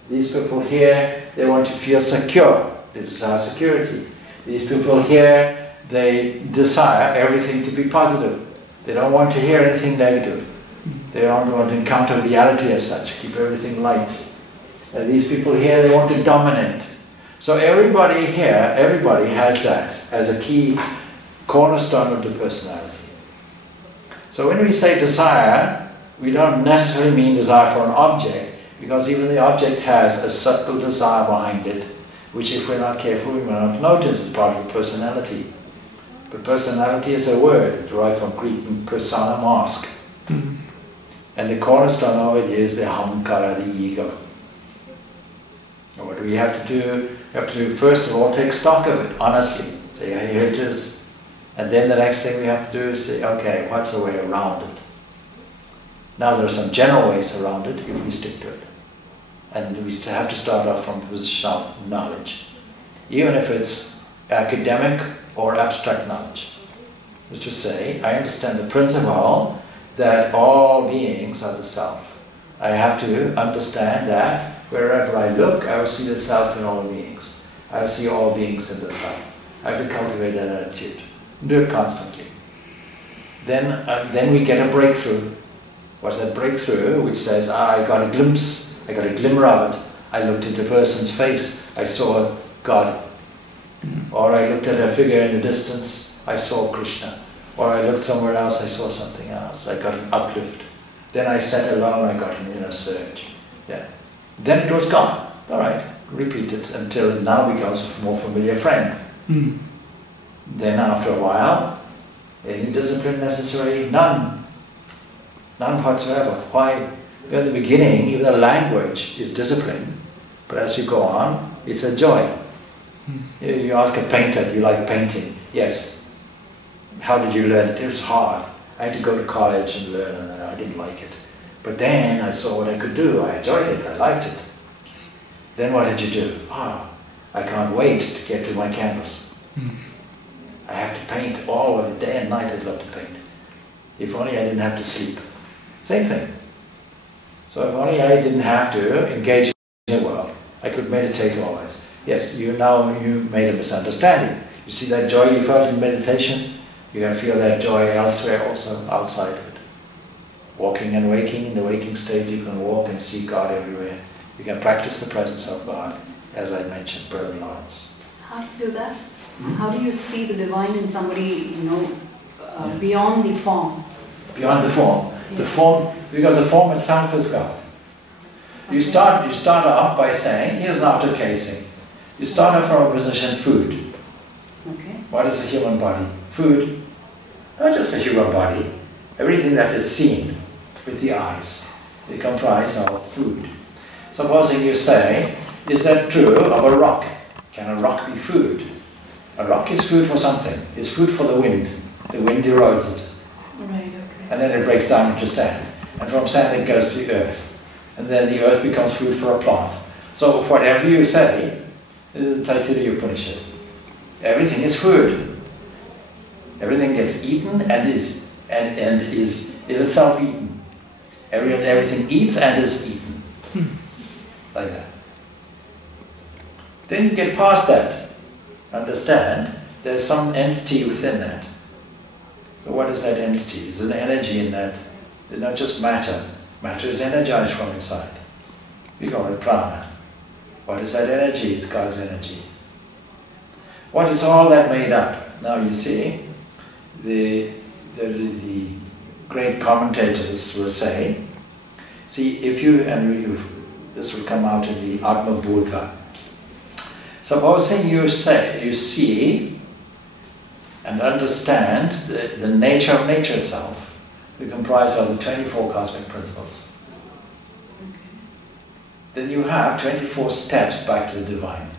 These people here, they want to feel secure. They desire security. These people here, they desire everything to be positive. They don't want to hear anything negative. They don't want to encounter reality as such, keep everything light. These people here, they want to dominate. So everybody here, everybody has that as a key cornerstone of the personality. So when we say desire, we don't necessarily mean desire for an object, because even the object has a subtle desire behind it, which if we're not careful, we may not notice as part of the personality. But personality is a word derived from Greek, persona, mask. And the cornerstone of it is the ahamkara, the ego. And what do we have to do? We have to first of all take stock of it, honestly. Say, yeah, here it is. And then the next thing we have to do is say, okay, what's the way around it? Now there are some general ways around it if we stick to it. And we still have to start off from a position of knowledge. Even if it's academic or abstract knowledge. Which is to say, I understand the principle that all beings are the self. I have to understand that wherever I look, I will see the self in all beings. I will see all beings in the self. I have to cultivate that attitude. Do it constantly. Then we get a breakthrough. What's that breakthrough? Which says, I got a glimpse, I got a glimmer of it. I looked at the person's face, I saw God. Or I looked at a figure in the distance, I saw Krishna. Or I looked somewhere else, I saw something else. I got an uplift. Then I sat alone, I got an inner surge. Yeah. Then it was gone. All right, repeat it until it now becomes a more familiar friend. Then after a while, any discipline necessary? None. None whatsoever. Why? In the beginning, even the language is discipline, but as you go on, it's a joy. You ask a painter, do you like painting? Yes. How did you learn it? It was hard. I had to go to college and learn, and I didn't like it. But then I saw what I could do. I enjoyed it. I liked it. Then what did you do? I can't wait to get to my canvas. I have to paint all of it, day and night. I'd love to paint. If only I didn't have to sleep. Same thing. So if only I didn't have to engage in the world, I could meditate always. Yes, you made a misunderstanding. You see that joy you felt in meditation, you're going to feel that joy elsewhere also, outside of it. Walking and waking, in the waking state you can walk and see God everywhere. You can practice the presence of God, as I mentioned, Brother Lawrence. How do you do that? How do you see the divine in somebody, beyond the form? Beyond the form. Yeah. The form, because the form itself is God. Okay. You start off by saying, here's an outer casing. You start off from a position, food. Okay. What is a human body? Food. Not just a human body. Everything that is seen with the eyes. They comprise of food. Supposing you say, is that true of a rock? Can a rock be food? A rock is food for something. It's food for the wind. The wind erodes it. Right, okay. And then it breaks down into sand. And from sand it goes to earth. And then the earth becomes food for a plant. So whatever you say, this is the Taittiriya Upanishad. Everything is food. Everything gets eaten and is itself eaten. Everything eats and is eaten. Like that. Then you get past that. Understand, there's some entity within that. So what is that entity? There's an energy in that. It's not just matter. Matter is energized from inside. We call it prana. What is that energy? It's God's energy. What is all that made up? Now you see, the great commentators will say, see, if you, this will come out in the Atma Buddha. Supposing you see and understand the nature of nature itself, we comprise of the 24 cosmic principles. Okay. Then you have 24 steps back to the divine.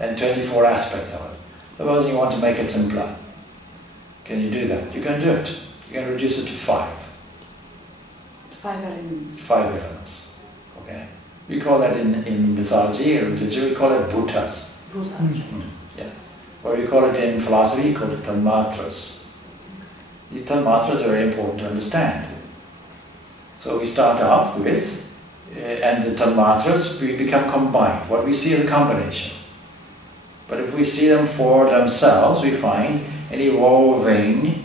And 24 aspects of it. Suppose you want to make it simpler. Can you do that? You can do it. You can reduce it to 5. 5 elements. 5 elements. Okay? We call that in mythology or religion, we call it bhutas. Bhutas. Yeah. Or we call it in philosophy, we call it tanmatras. These tanmatras are very important to understand. So we start off with, and the tanmatras, we become combined. What we see is a combination. But if we see them for themselves, we find an evolving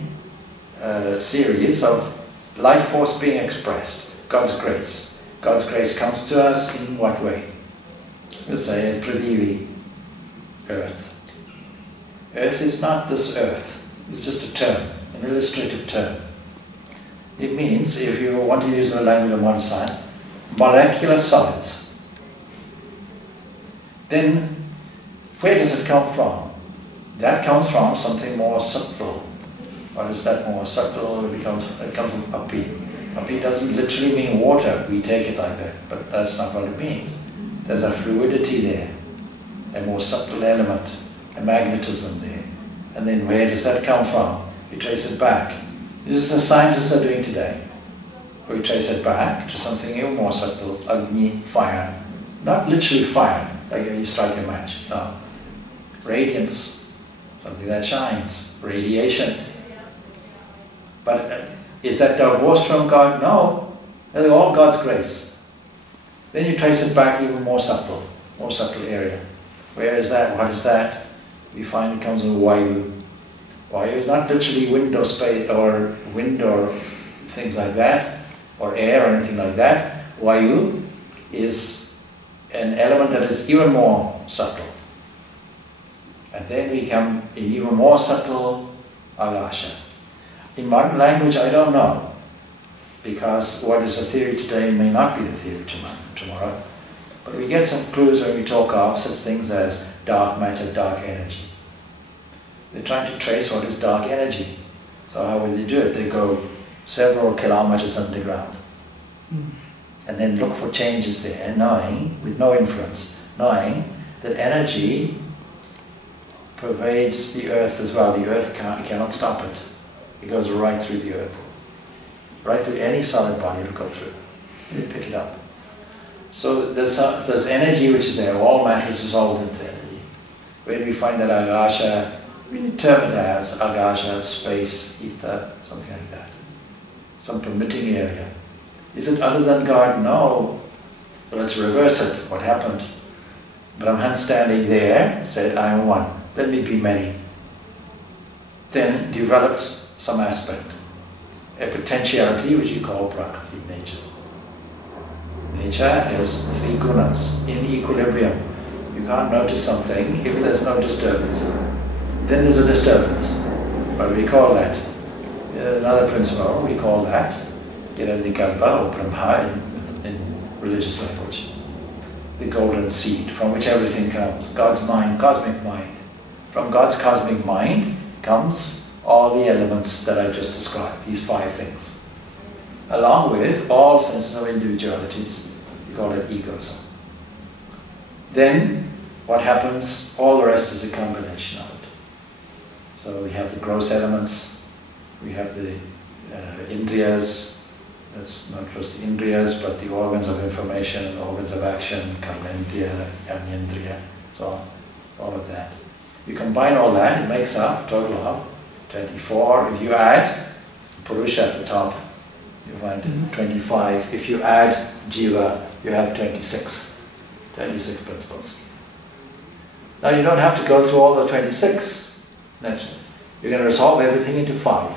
series of life force being expressed. God's grace. God's grace comes to us in what way? We'll say Prithivi, earth. Earth is not this earth. It's just a term, an illustrative term. It means, if you want to use the language of modern science, molecular solids. Then, where does it come from? That comes from something more subtle. What is that more subtle? It comes from api. Api doesn't literally mean water. We take it like that, but that's not what it means. There's a fluidity there, a more subtle element, a magnetism there. And then where does that come from? We trace it back. This is what scientists are doing today. We trace it back to something even more subtle, Agni, fire. Not literally fire, like you strike a match, no. Radiance, something that shines, radiation. But is that divorced from God? No. That's all God's grace. Then you trace it back even more subtle area. Where is that? What is that? We find it comes in Vayu. Vayu is not literally wind or space or wind or things like that, or air or anything like that. Vayu is an element that is even more subtle. And then we come in even more subtle Akasha. In modern language, I don't know, because what is a theory today may not be the theory tomorrow. But we get some clues when we talk of such things as dark matter, dark energy. They're trying to trace what is dark energy. So how will they do it? They go several kilometers underground and then look for changes there, knowing, with no influence, knowing that energy pervades the earth as well. The earth cannot stop it. It goes right through the earth. Right through any solid body, it'll go through. You pick it up. So there's energy which is there. All matter is resolved into energy. Where we find that Akasha, we determine it as Akasha, space, ether, something like that. some permitting area. Is it other than God? No. But let's reverse it. What happened? Brahman standing there said, I am one. Let me be many. Then developed some aspect, a potentiality which you call Prakriti, nature. Nature is three gunas in equilibrium. You can't notice something if there's no disturbance. Then there's a disturbance. What do we call that? Another principle, we call that Hiranyagarba or Brahma in religious language. The golden seed from which everything comes. God's mind, cosmic mind. From God's cosmic mind comes all the elements that I just described, these five things. Along with all senses of individualities, we call it egoism. Then, what happens? All the rest is a combination of it. So we have the gross elements, we have the indriyas, that's not just the indriyas, but the organs of information, organs of action, karmendriya, jnanendriya, so on, all of that. You combine all that, it makes up, total of 24. If you add Purusha at the top, you find 25. If you add Jiva, you have 26. 26 principles. Now you don't have to go through all the 26. Next. You're going to resolve everything into 5.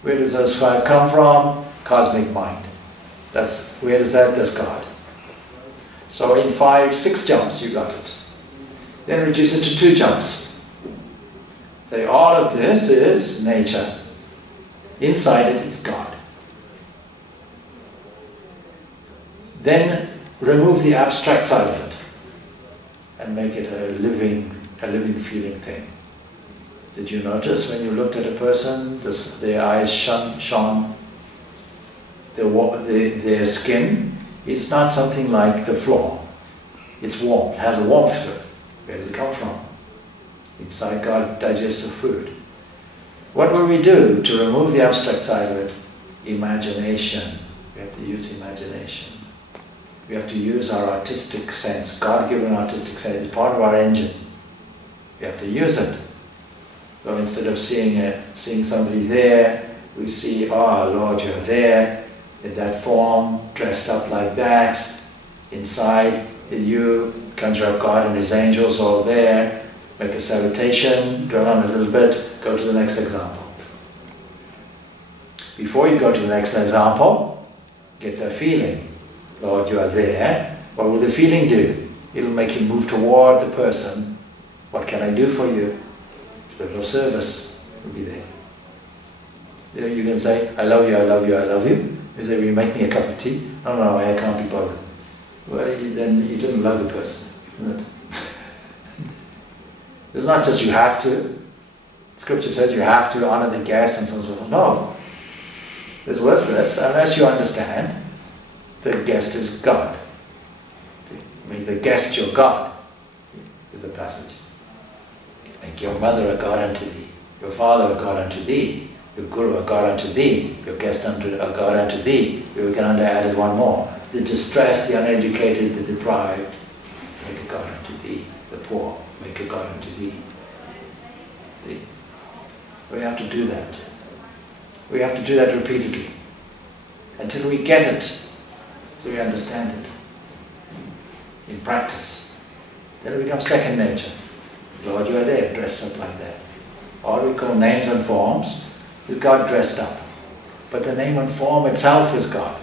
Where does those 5 come from? Cosmic mind. That's where does that? That's God. So in 5, 6 jumps you got it. Then reduce it to 2 jumps. Say all of this is nature. Inside it is God. Then remove the abstract side of it and make it a living feeling thing. Did you notice when you looked at a person, their eyes shone, their skin is not something like the floor. It's warm, it has a warmth to it. Where does it come from? Inside God digestive food. What will we do to remove the abstract side of it? Imagination. We have to use imagination. We have to use our artistic sense, God-given artistic sense. It's part of our engine. We have to use it. So instead of seeing somebody there, we see, oh Lord, you're there, in that form, dressed up like that. Inside you, conjure up God and His angels all there, make a salutation, dwell on it a little bit, go to the next example. Before you go to the next example, get the feeling. Lord, you are there. What will the feeling do? It will make you move toward the person. What can I do for you? Spiritual service will be there. You can say, I love you, I love you, I love you. You say, will you make me a cup of tea? No, I can't be bothered. Well, then you didn't love the person, isn't it? It's not just you have to. Scripture says you have to honor the guest and so on and so forth. No. It's worthless unless you understand the guest is God. Make the guest your God, is the passage. Make your mother a God unto thee, your father a God unto thee, your guru a God unto thee, your guest a God unto thee. We can add one more. The distressed, the uneducated, the deprived, make a God unto thee. The poor, make a God unto thee. We have to do that. We have to do that repeatedly until we get it, so we understand it in practice. Then it becomes second nature. Lord, you are there, dressed up like that. All we call names and forms is God dressed up. But the name and form itself is God.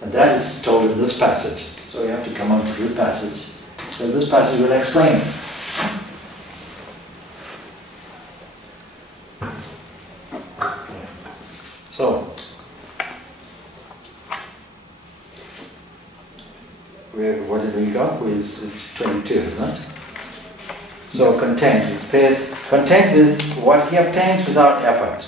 And that is told in this passage. So we have to come on to this passage, because this passage will explain it. So, what did we go? It's 22, isn't it? So content with what he obtains without effort,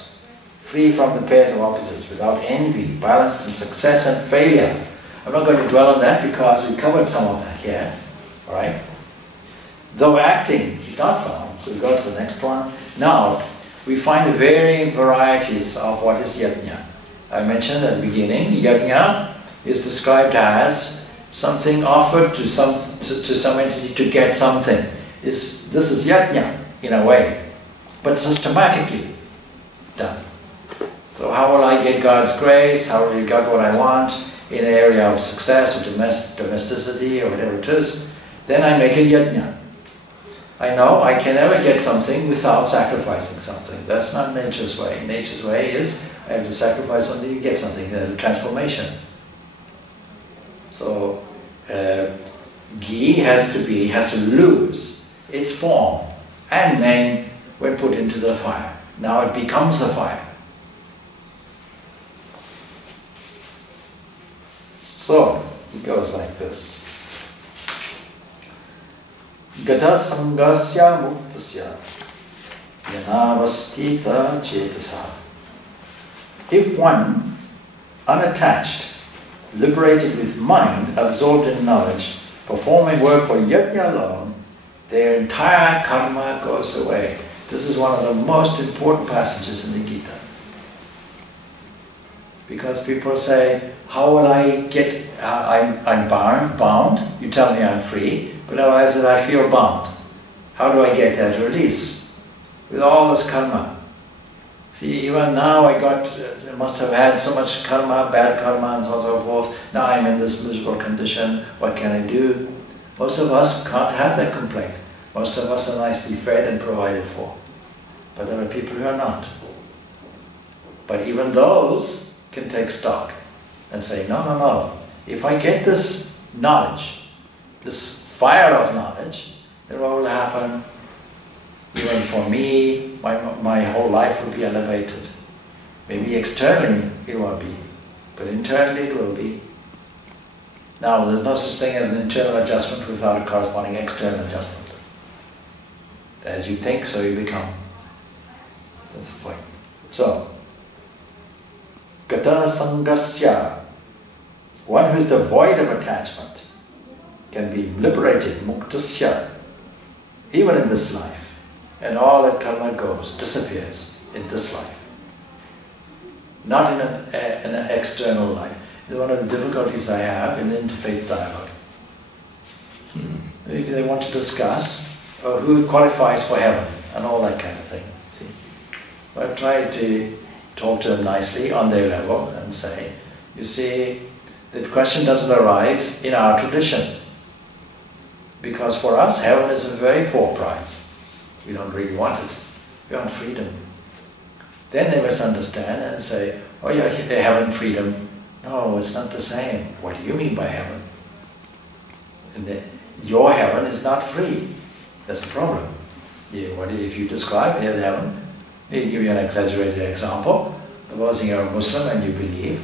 free from the pairs of opposites, without envy, balanced in success and failure. I'm not going to dwell on that because we covered some of that here, alright? Though acting is not found, so we go to the next one. Now, we find varying varieties of what is yajna. I mentioned at the beginning, yajna is described as something offered to some entity to get something. This is yajna in a way, but systematically done. So So how will I get God's grace? How will I get what I want in an area of success or domesticity or whatever it is? Then I make a yajna. I know I can never get something without sacrificing something. That's not nature's way. Nature's way is I have to sacrifice something to get something. There's a transformation. So ghee has to lose its form and name when put into the fire. Now it becomes a fire. So it goes like this. Gata sangasya muktasya yanavastita chetasa. If one, unattached, liberated with mind, absorbed in knowledge, performing work for yajna alone, their entire karma goes away. This is one of the most important passages in the Gita. Because people say, how will I get, I'm bound, you tell me I'm free, but otherwise that I feel bound. How do I get that release? With all this karma. See, even now I must have had so much karma, bad karma and so on and so forth. Now I'm in this miserable condition, what can I do? Most of us can't have that complaint. Most of us are nicely fed and provided for. But there are people who are not. But even those can take stock and say, no, no, no. If I get this knowledge, this fire of knowledge, then what will happen? Even for me, my whole life will be elevated. Maybe externally it won't be, but internally it will be. Now, there's no such thing as an internal adjustment without a corresponding external adjustment. As you think, so you become. That's the point. So, Gata Sangasya, one who is devoid of attachment, can be liberated, muktasya, even in this life. And all that karma goes, disappears in this life. Not in an external life. It's one of the difficulties I have in the interfaith dialogue. They want to discuss who qualifies for heaven and all that kind of thing. See? So I try to talk to them nicely on their level and say, you see, the question doesn't arise in our tradition. Because for us, heaven is a very poor prize. We don't really want it. We want freedom. Then they misunderstand and say, oh yeah, they have freedom. No, it's not the same. What do you mean by heaven? Your heaven is not free. That's the problem. If you describe heaven, they give you an exaggerated example. Supposing you're a Muslim and you believe,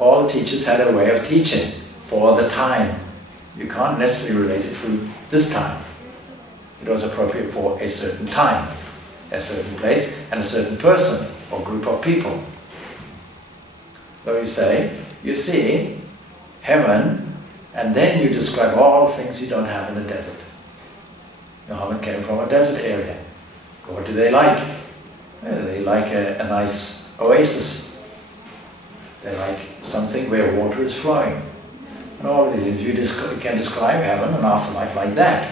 all teachers had a way of teaching for the time. You can't necessarily relate it to this time. It was appropriate for a certain time, a certain place, and a certain person or group of people. So you say, you see heaven, and then you describe all things you don't have in the desert. Muhammad came from a desert area. What do they like? They like a nice oasis. They like something where water is flowing. And all of these things, you can describe heaven and afterlife like that.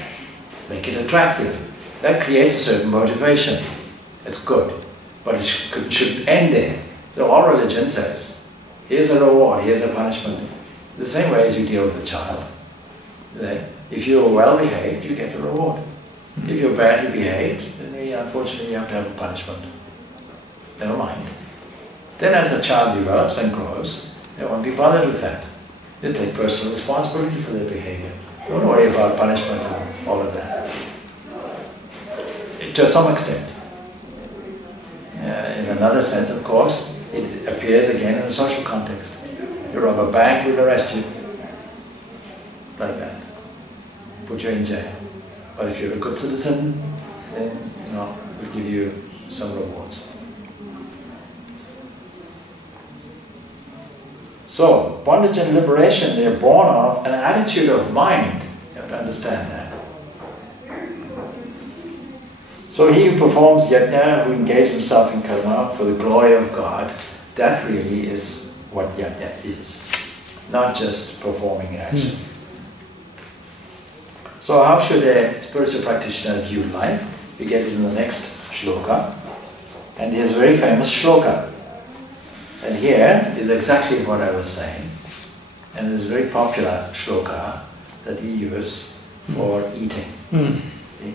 Make it attractive. That creates a certain motivation. It's good. But it should end there. So all religion says, here's a reward, here's a punishment. The same way as you deal with a child. If you're well behaved, you get a reward. If you're badly behaved, then unfortunately you have to have a punishment. Never mind. Then as the child develops and grows, they won't be bothered with that. They take personal responsibility for their behavior. Don't worry about punishment and all of that. To some extent. In another sense, of course, it appears again in a social context. You rob a bank, we'll arrest you. Like that. Put you in jail. But if you're a good citizen, then we'll give you some rewards. So, bondage and liberation, they're born of an attitude of mind. You have to understand that. So he who performs yajna, who engages himself in karma for the glory of God, that really is what yajna is. Not just performing action. So how should a spiritual practitioner view life? We get it in the next shloka. And he has a very famous shloka. And here is exactly what I was saying. And it is a very popular shloka that we use for eating. See?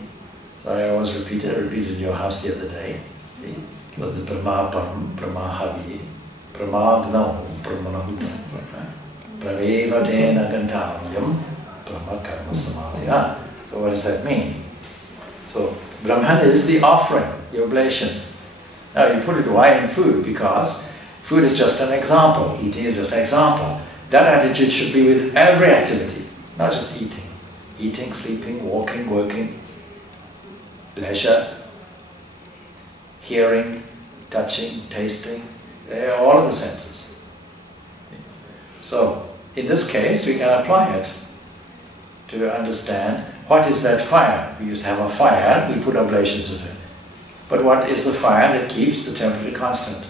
So I always repeated in your house the other day. See? So the Brahma Param, Brahma Havi, Brahma Gno, Brahma Nahutam, Praveva Dena Gantavyam, Brahma Karma Samadhiya. So what does that mean? So Brahman is the offering, the oblation. Now you put it why in food? Because food is just an example, eating is just an example. That attitude should be with every activity, not just eating. Eating, sleeping, walking, working, leisure, hearing, touching, tasting, all of the senses. So, in this case, we can apply it to understand what is that fire. We used to have a fire, we put oblations of it. But what is the fire that keeps the temperature constant?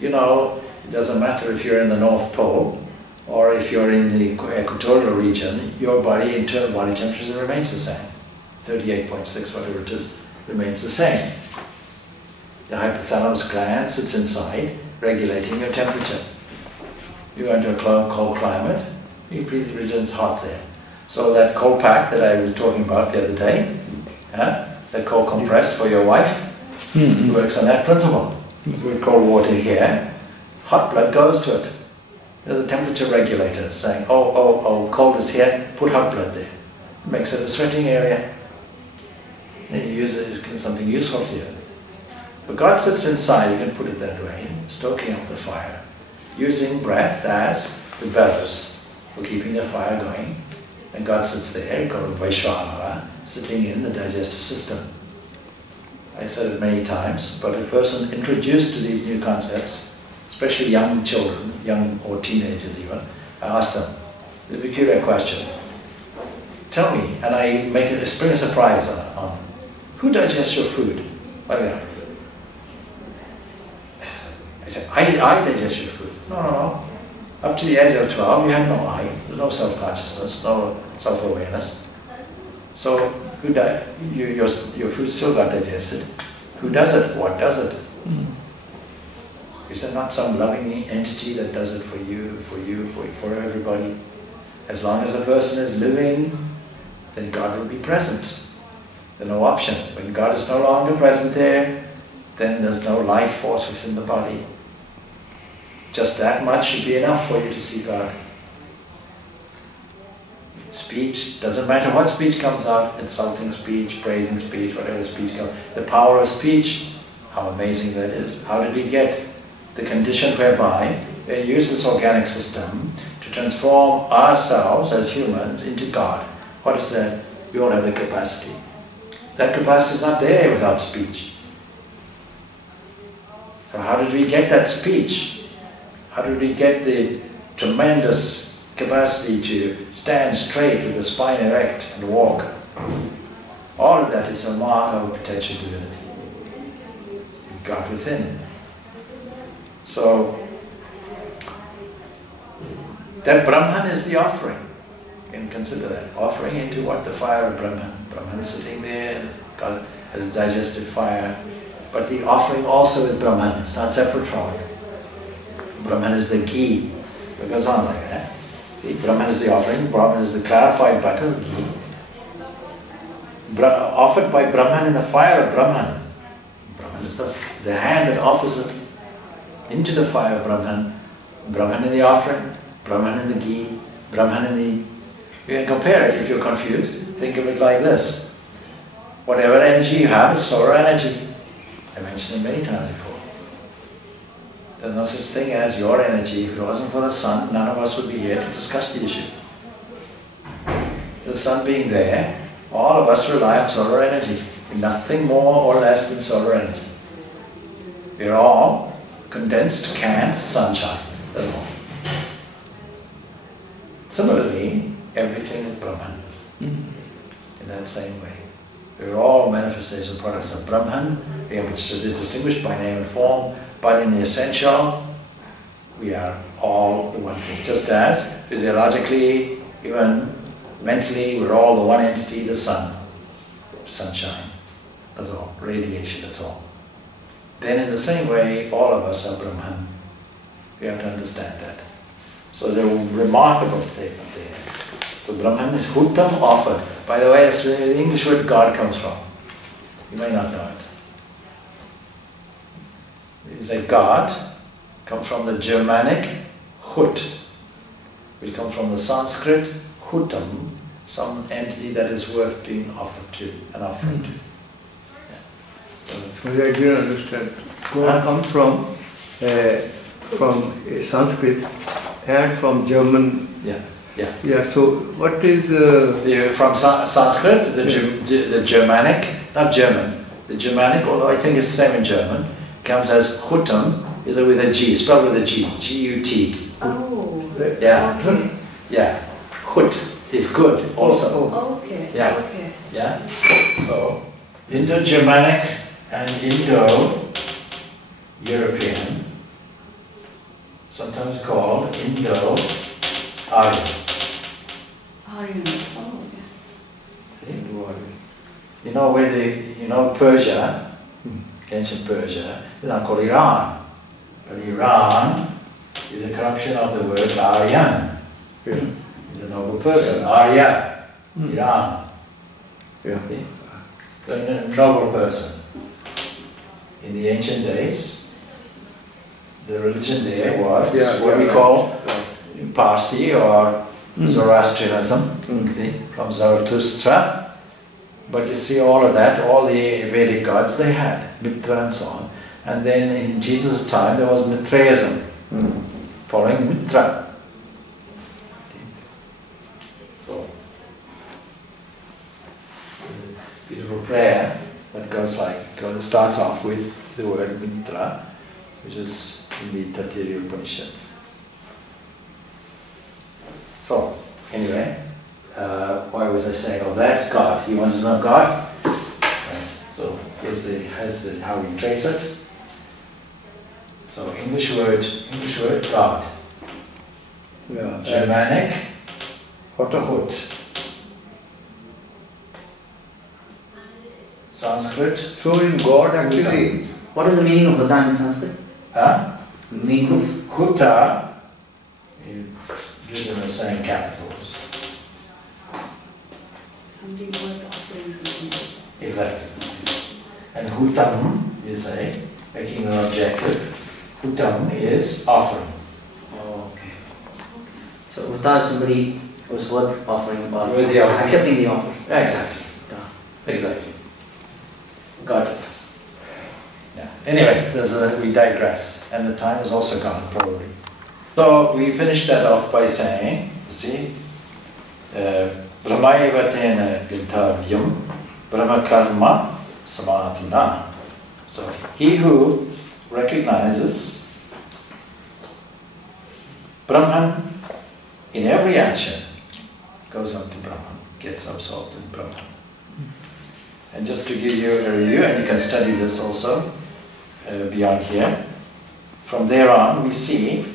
You know, it doesn't matter if you're in the North Pole or if you're in the equatorial region, your internal body temperature remains the same. 38.6, whatever it is, remains the same. The hypothalamus gland sits inside, regulating your temperature. You go into a cold climate, you breathe it's hot there. So that cold pack that I was talking about the other day, that cold compress for your wife, works on that principle. With cold water here, hot blood goes to it. There's a temperature regulator saying, oh, cold is here, put hot blood there. It makes it a sweating area. And you use it as something useful to you. But God sits inside, you can put it that way, stoking up the fire, using breath as the bellows for keeping the fire going. And God sits there, called Vaishvanara, sitting in the digestive system. I said it many times, but a person introduced to these new concepts, especially young children, young or teenagers even, I ask them the peculiar question. Tell me, and I make it spring a surprise on them. Who digests your food? Like that. I said, I digest your food. No. Up to the age of 12, you have no I. There's no self-consciousness, no self-awareness. So your food still got digested. Who does it? What does it? Is there not some loving entity that does it for you, for everybody? As long as a person is living, then God will be present. There's no option. When God is no longer present there, then there's no life force within the body. Just that much should be enough for you to see God. Speech, doesn't matter what speech comes out, insulting speech, praising speech, whatever speech comes, the power of speech, how amazing that is. How did we get the condition whereby we use this organic system to transform ourselves as humans into God? What is that? We all have the capacity. That capacity is not there without speech. So how did we get that speech? How did we get the tremendous capacity to stand straight with the spine erect and walk? All of that is a mark of potential divinity. God within. So, that Brahman is the offering. You can consider that. Offering into what? The fire of Brahman. Brahman sitting there, God has a digestive fire. But the offering also is Brahman. It's not separate from it. Brahman is the ghee. It goes on like that. See, Brahman is the offering. Brahman is the clarified butter, ghee. Offered by Brahman in the fire of Brahman. Brahman is the hand that offers it into the fire of Brahman. Brahman in the offering, Brahman in the ghee, Brahman in the... You can compare it if you're confused. Think of it like this. Whatever energy you have is solar energy. I mentioned it many times before. There's no such thing as your energy. If it wasn't for the sun, none of us would be here to discuss the issue. The sun being there, all of us rely on solar energy. Nothing more or less than solar energy. We're all condensed, canned sunshine. That's all. Similarly, everything is Brahman. In that same way. We're all manifestation products of Brahman. We are distinguished by name and form, but in the essential, we are all the one thing. Just as physiologically, even mentally, we're all the one entity, the sun. Sunshine. That's all. Radiation, that's all. Then in the same way, all of us are Brahman. We have to understand that. So there was a remarkable statement there. So Brahman is Huttam offered. By the way, that's where the English word God comes from. You may not know it. It's a God, comes from the Germanic Hut, which comes from the Sanskrit Huttam, some entity that is worth being offered to, an offering to. Sorry, I didn't understand. God comes from Sanskrit and from German. Yeah, yeah. Yeah. So what is from Sanskrit, the Germanic, not German, the Germanic, although I think it's the same in German, comes as Huttam, is with a G, spelled with a G, G-U-T. Oh. Yeah. Okay. Yeah. Hut is good also. Okay. Yeah. Okay. Yeah. So Indo-Germanic and Indo-European, sometimes called Indo-Aryan. Aryan. Oh, okay. You know where Persia, ancient Persia, is not called Iran. But Iran is a corruption of the word Aryan. Yeah. The noble person, Arya, Iran. Yeah. The noble person. In the ancient days, the religion there was what we call Parsi or Zoroastrianism, from Zarathustra. But you see all of that, all the Vedic gods they had, Mitra and so on. And then in Jesus' time there was Mitraism, following Mitra. So, beautiful prayer that starts off with the word Mitra, which is in the Taittiriya Upanishad. So, anyway, why was I saying all that? God. You want to know God? Right. So here's how we trace it. So English word God. Yeah. Germanic Hut. Sanskrit. So in God actually. What is the meaning of Huta in Sanskrit? Huh? The meaning of Huta, written the same capitals. Somebody worth offering something. Exactly. And Hutam, you say, making an objective. Hutam is offering. Oh, okay. So Huta is somebody who's worth offering or Worth the offering. accepting the offer. Exactly. Yeah. Exactly. Got it. Yeah. Anyway, we digress, and the time is also gone probably. So we finished that off by saying, you see, Brahmayeva tena ginthavyam Brahma karma samadhina. So he who recognizes Brahman in every action goes on to Brahman, gets absorbed in Brahman. And just to give you a review, and you can study this also beyond here, from there on we see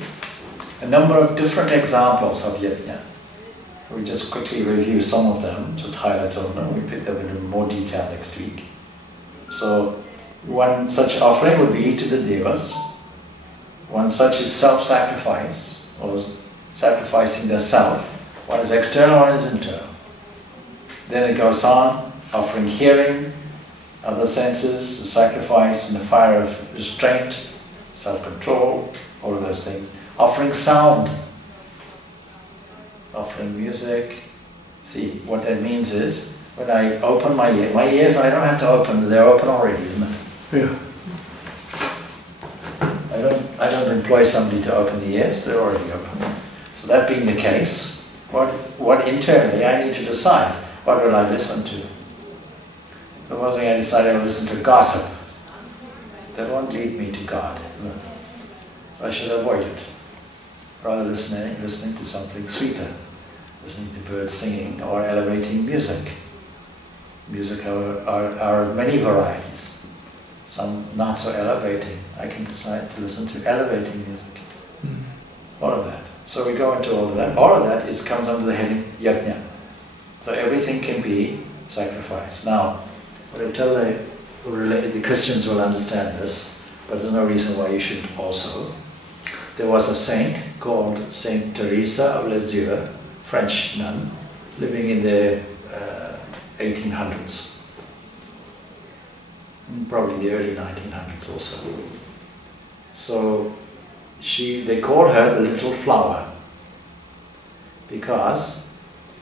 a number of different examples of yajna. We just quickly review some of them, just highlight some of them. We pick them in more detail next week. So one such offering would be to the devas. One such is self-sacrifice, or sacrificing the self. One is external, one is internal. Then it goes on, offering hearing, other senses, the sacrifice in the fire of restraint, self-control, all of those things. Offering sound, offering music. See, what that means is, when I open my ears I don't have to open, they're open already, isn't it? Yeah. I don't employ somebody to open the ears, they're already open. So that being the case, what internally I need to decide, what will I listen to? Supposing I decide I will listen to gossip, that won't lead me to God. So I should avoid it. Rather listening to something sweeter, listening to birds singing or elevating music. Music are of many varieties. Some not so elevating. I can decide to listen to elevating music. All of that. So we go into all of that. All of that comes under the heading Yajna. So everything can be sacrificed. Now, what I tell the Christians will understand this, but there's no reason why you should also. there was a saint called Saint Teresa of Lisieux, French nun, living in the 1800s, probably the early 1900s also. So they called her the little flower because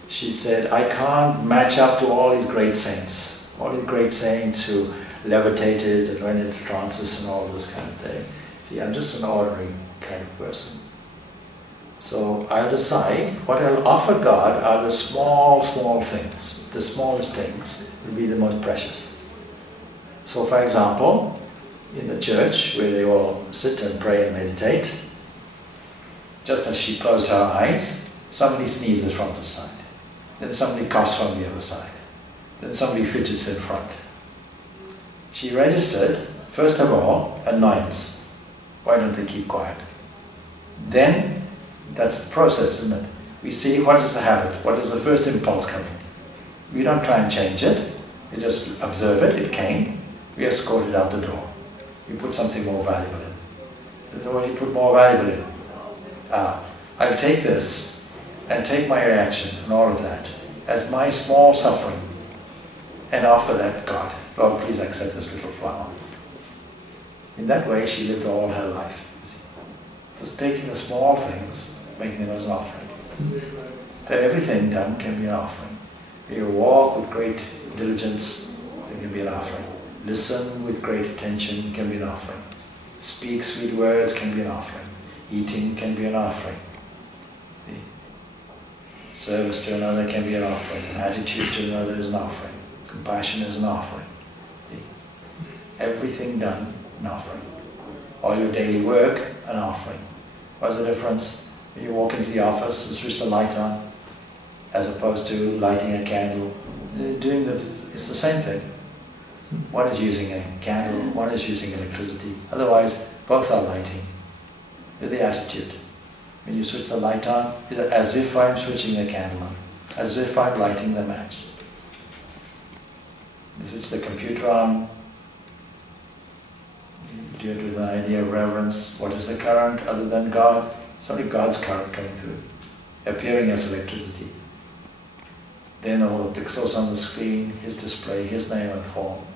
she said, I can't match up to all these great saints who levitated and went into trances and all this kind of thing. See, I'm just an ordinary kind of person. So I'll decide what I'll offer God are the small things. The smallest things will be the most precious. So for example, in the church where they all sit and pray and meditate, just as she closed her eyes, somebody sneezes from the side. Then somebody coughs from the other side. Then somebody fidgets in front. She registered, first of all, annoyance. Why don't they keep quiet? Then, that's the process, isn't it? We see what is the habit, what is the first impulse coming. We don't try and change it, we just observe it, it came, we escort it out the door. We put something more valuable in. So what do you put more valuable in? I'll take this and take my reaction and all of that as my small suffering and offer that God. Lord, please accept this little flower. In that way, she lived all her life. You see. Just taking the small things, making them as an offering. So everything done can be an offering. You walk with great diligence, there can be an offering. Listen with great attention can be an offering. Speak sweet words can be an offering. Eating can be an offering. The service to another can be an offering. Attitude to another is an offering. Compassion is an offering. Everything done, an offering. All your daily work, an offering. What's the difference? When you walk into the office and switch the light on, as opposed to lighting a candle. It's the same thing. One is using a candle, one is using electricity. Otherwise, both are lighting. It's the attitude. When you switch the light on, it's as if I'm switching a candle on, as if I'm lighting the match. You switch the computer on, you do it with an idea of reverence. What is the current other than God? It's only God's current coming through, appearing as electricity. Then all the pixels on the screen, His display, His name and form.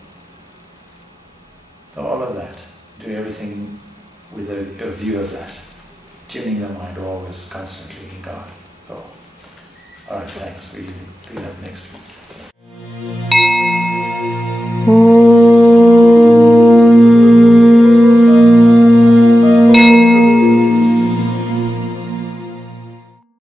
So all of that, do everything with a view of that, tuning the mind always, constantly in God. So, all right, thanks. We pick up next week.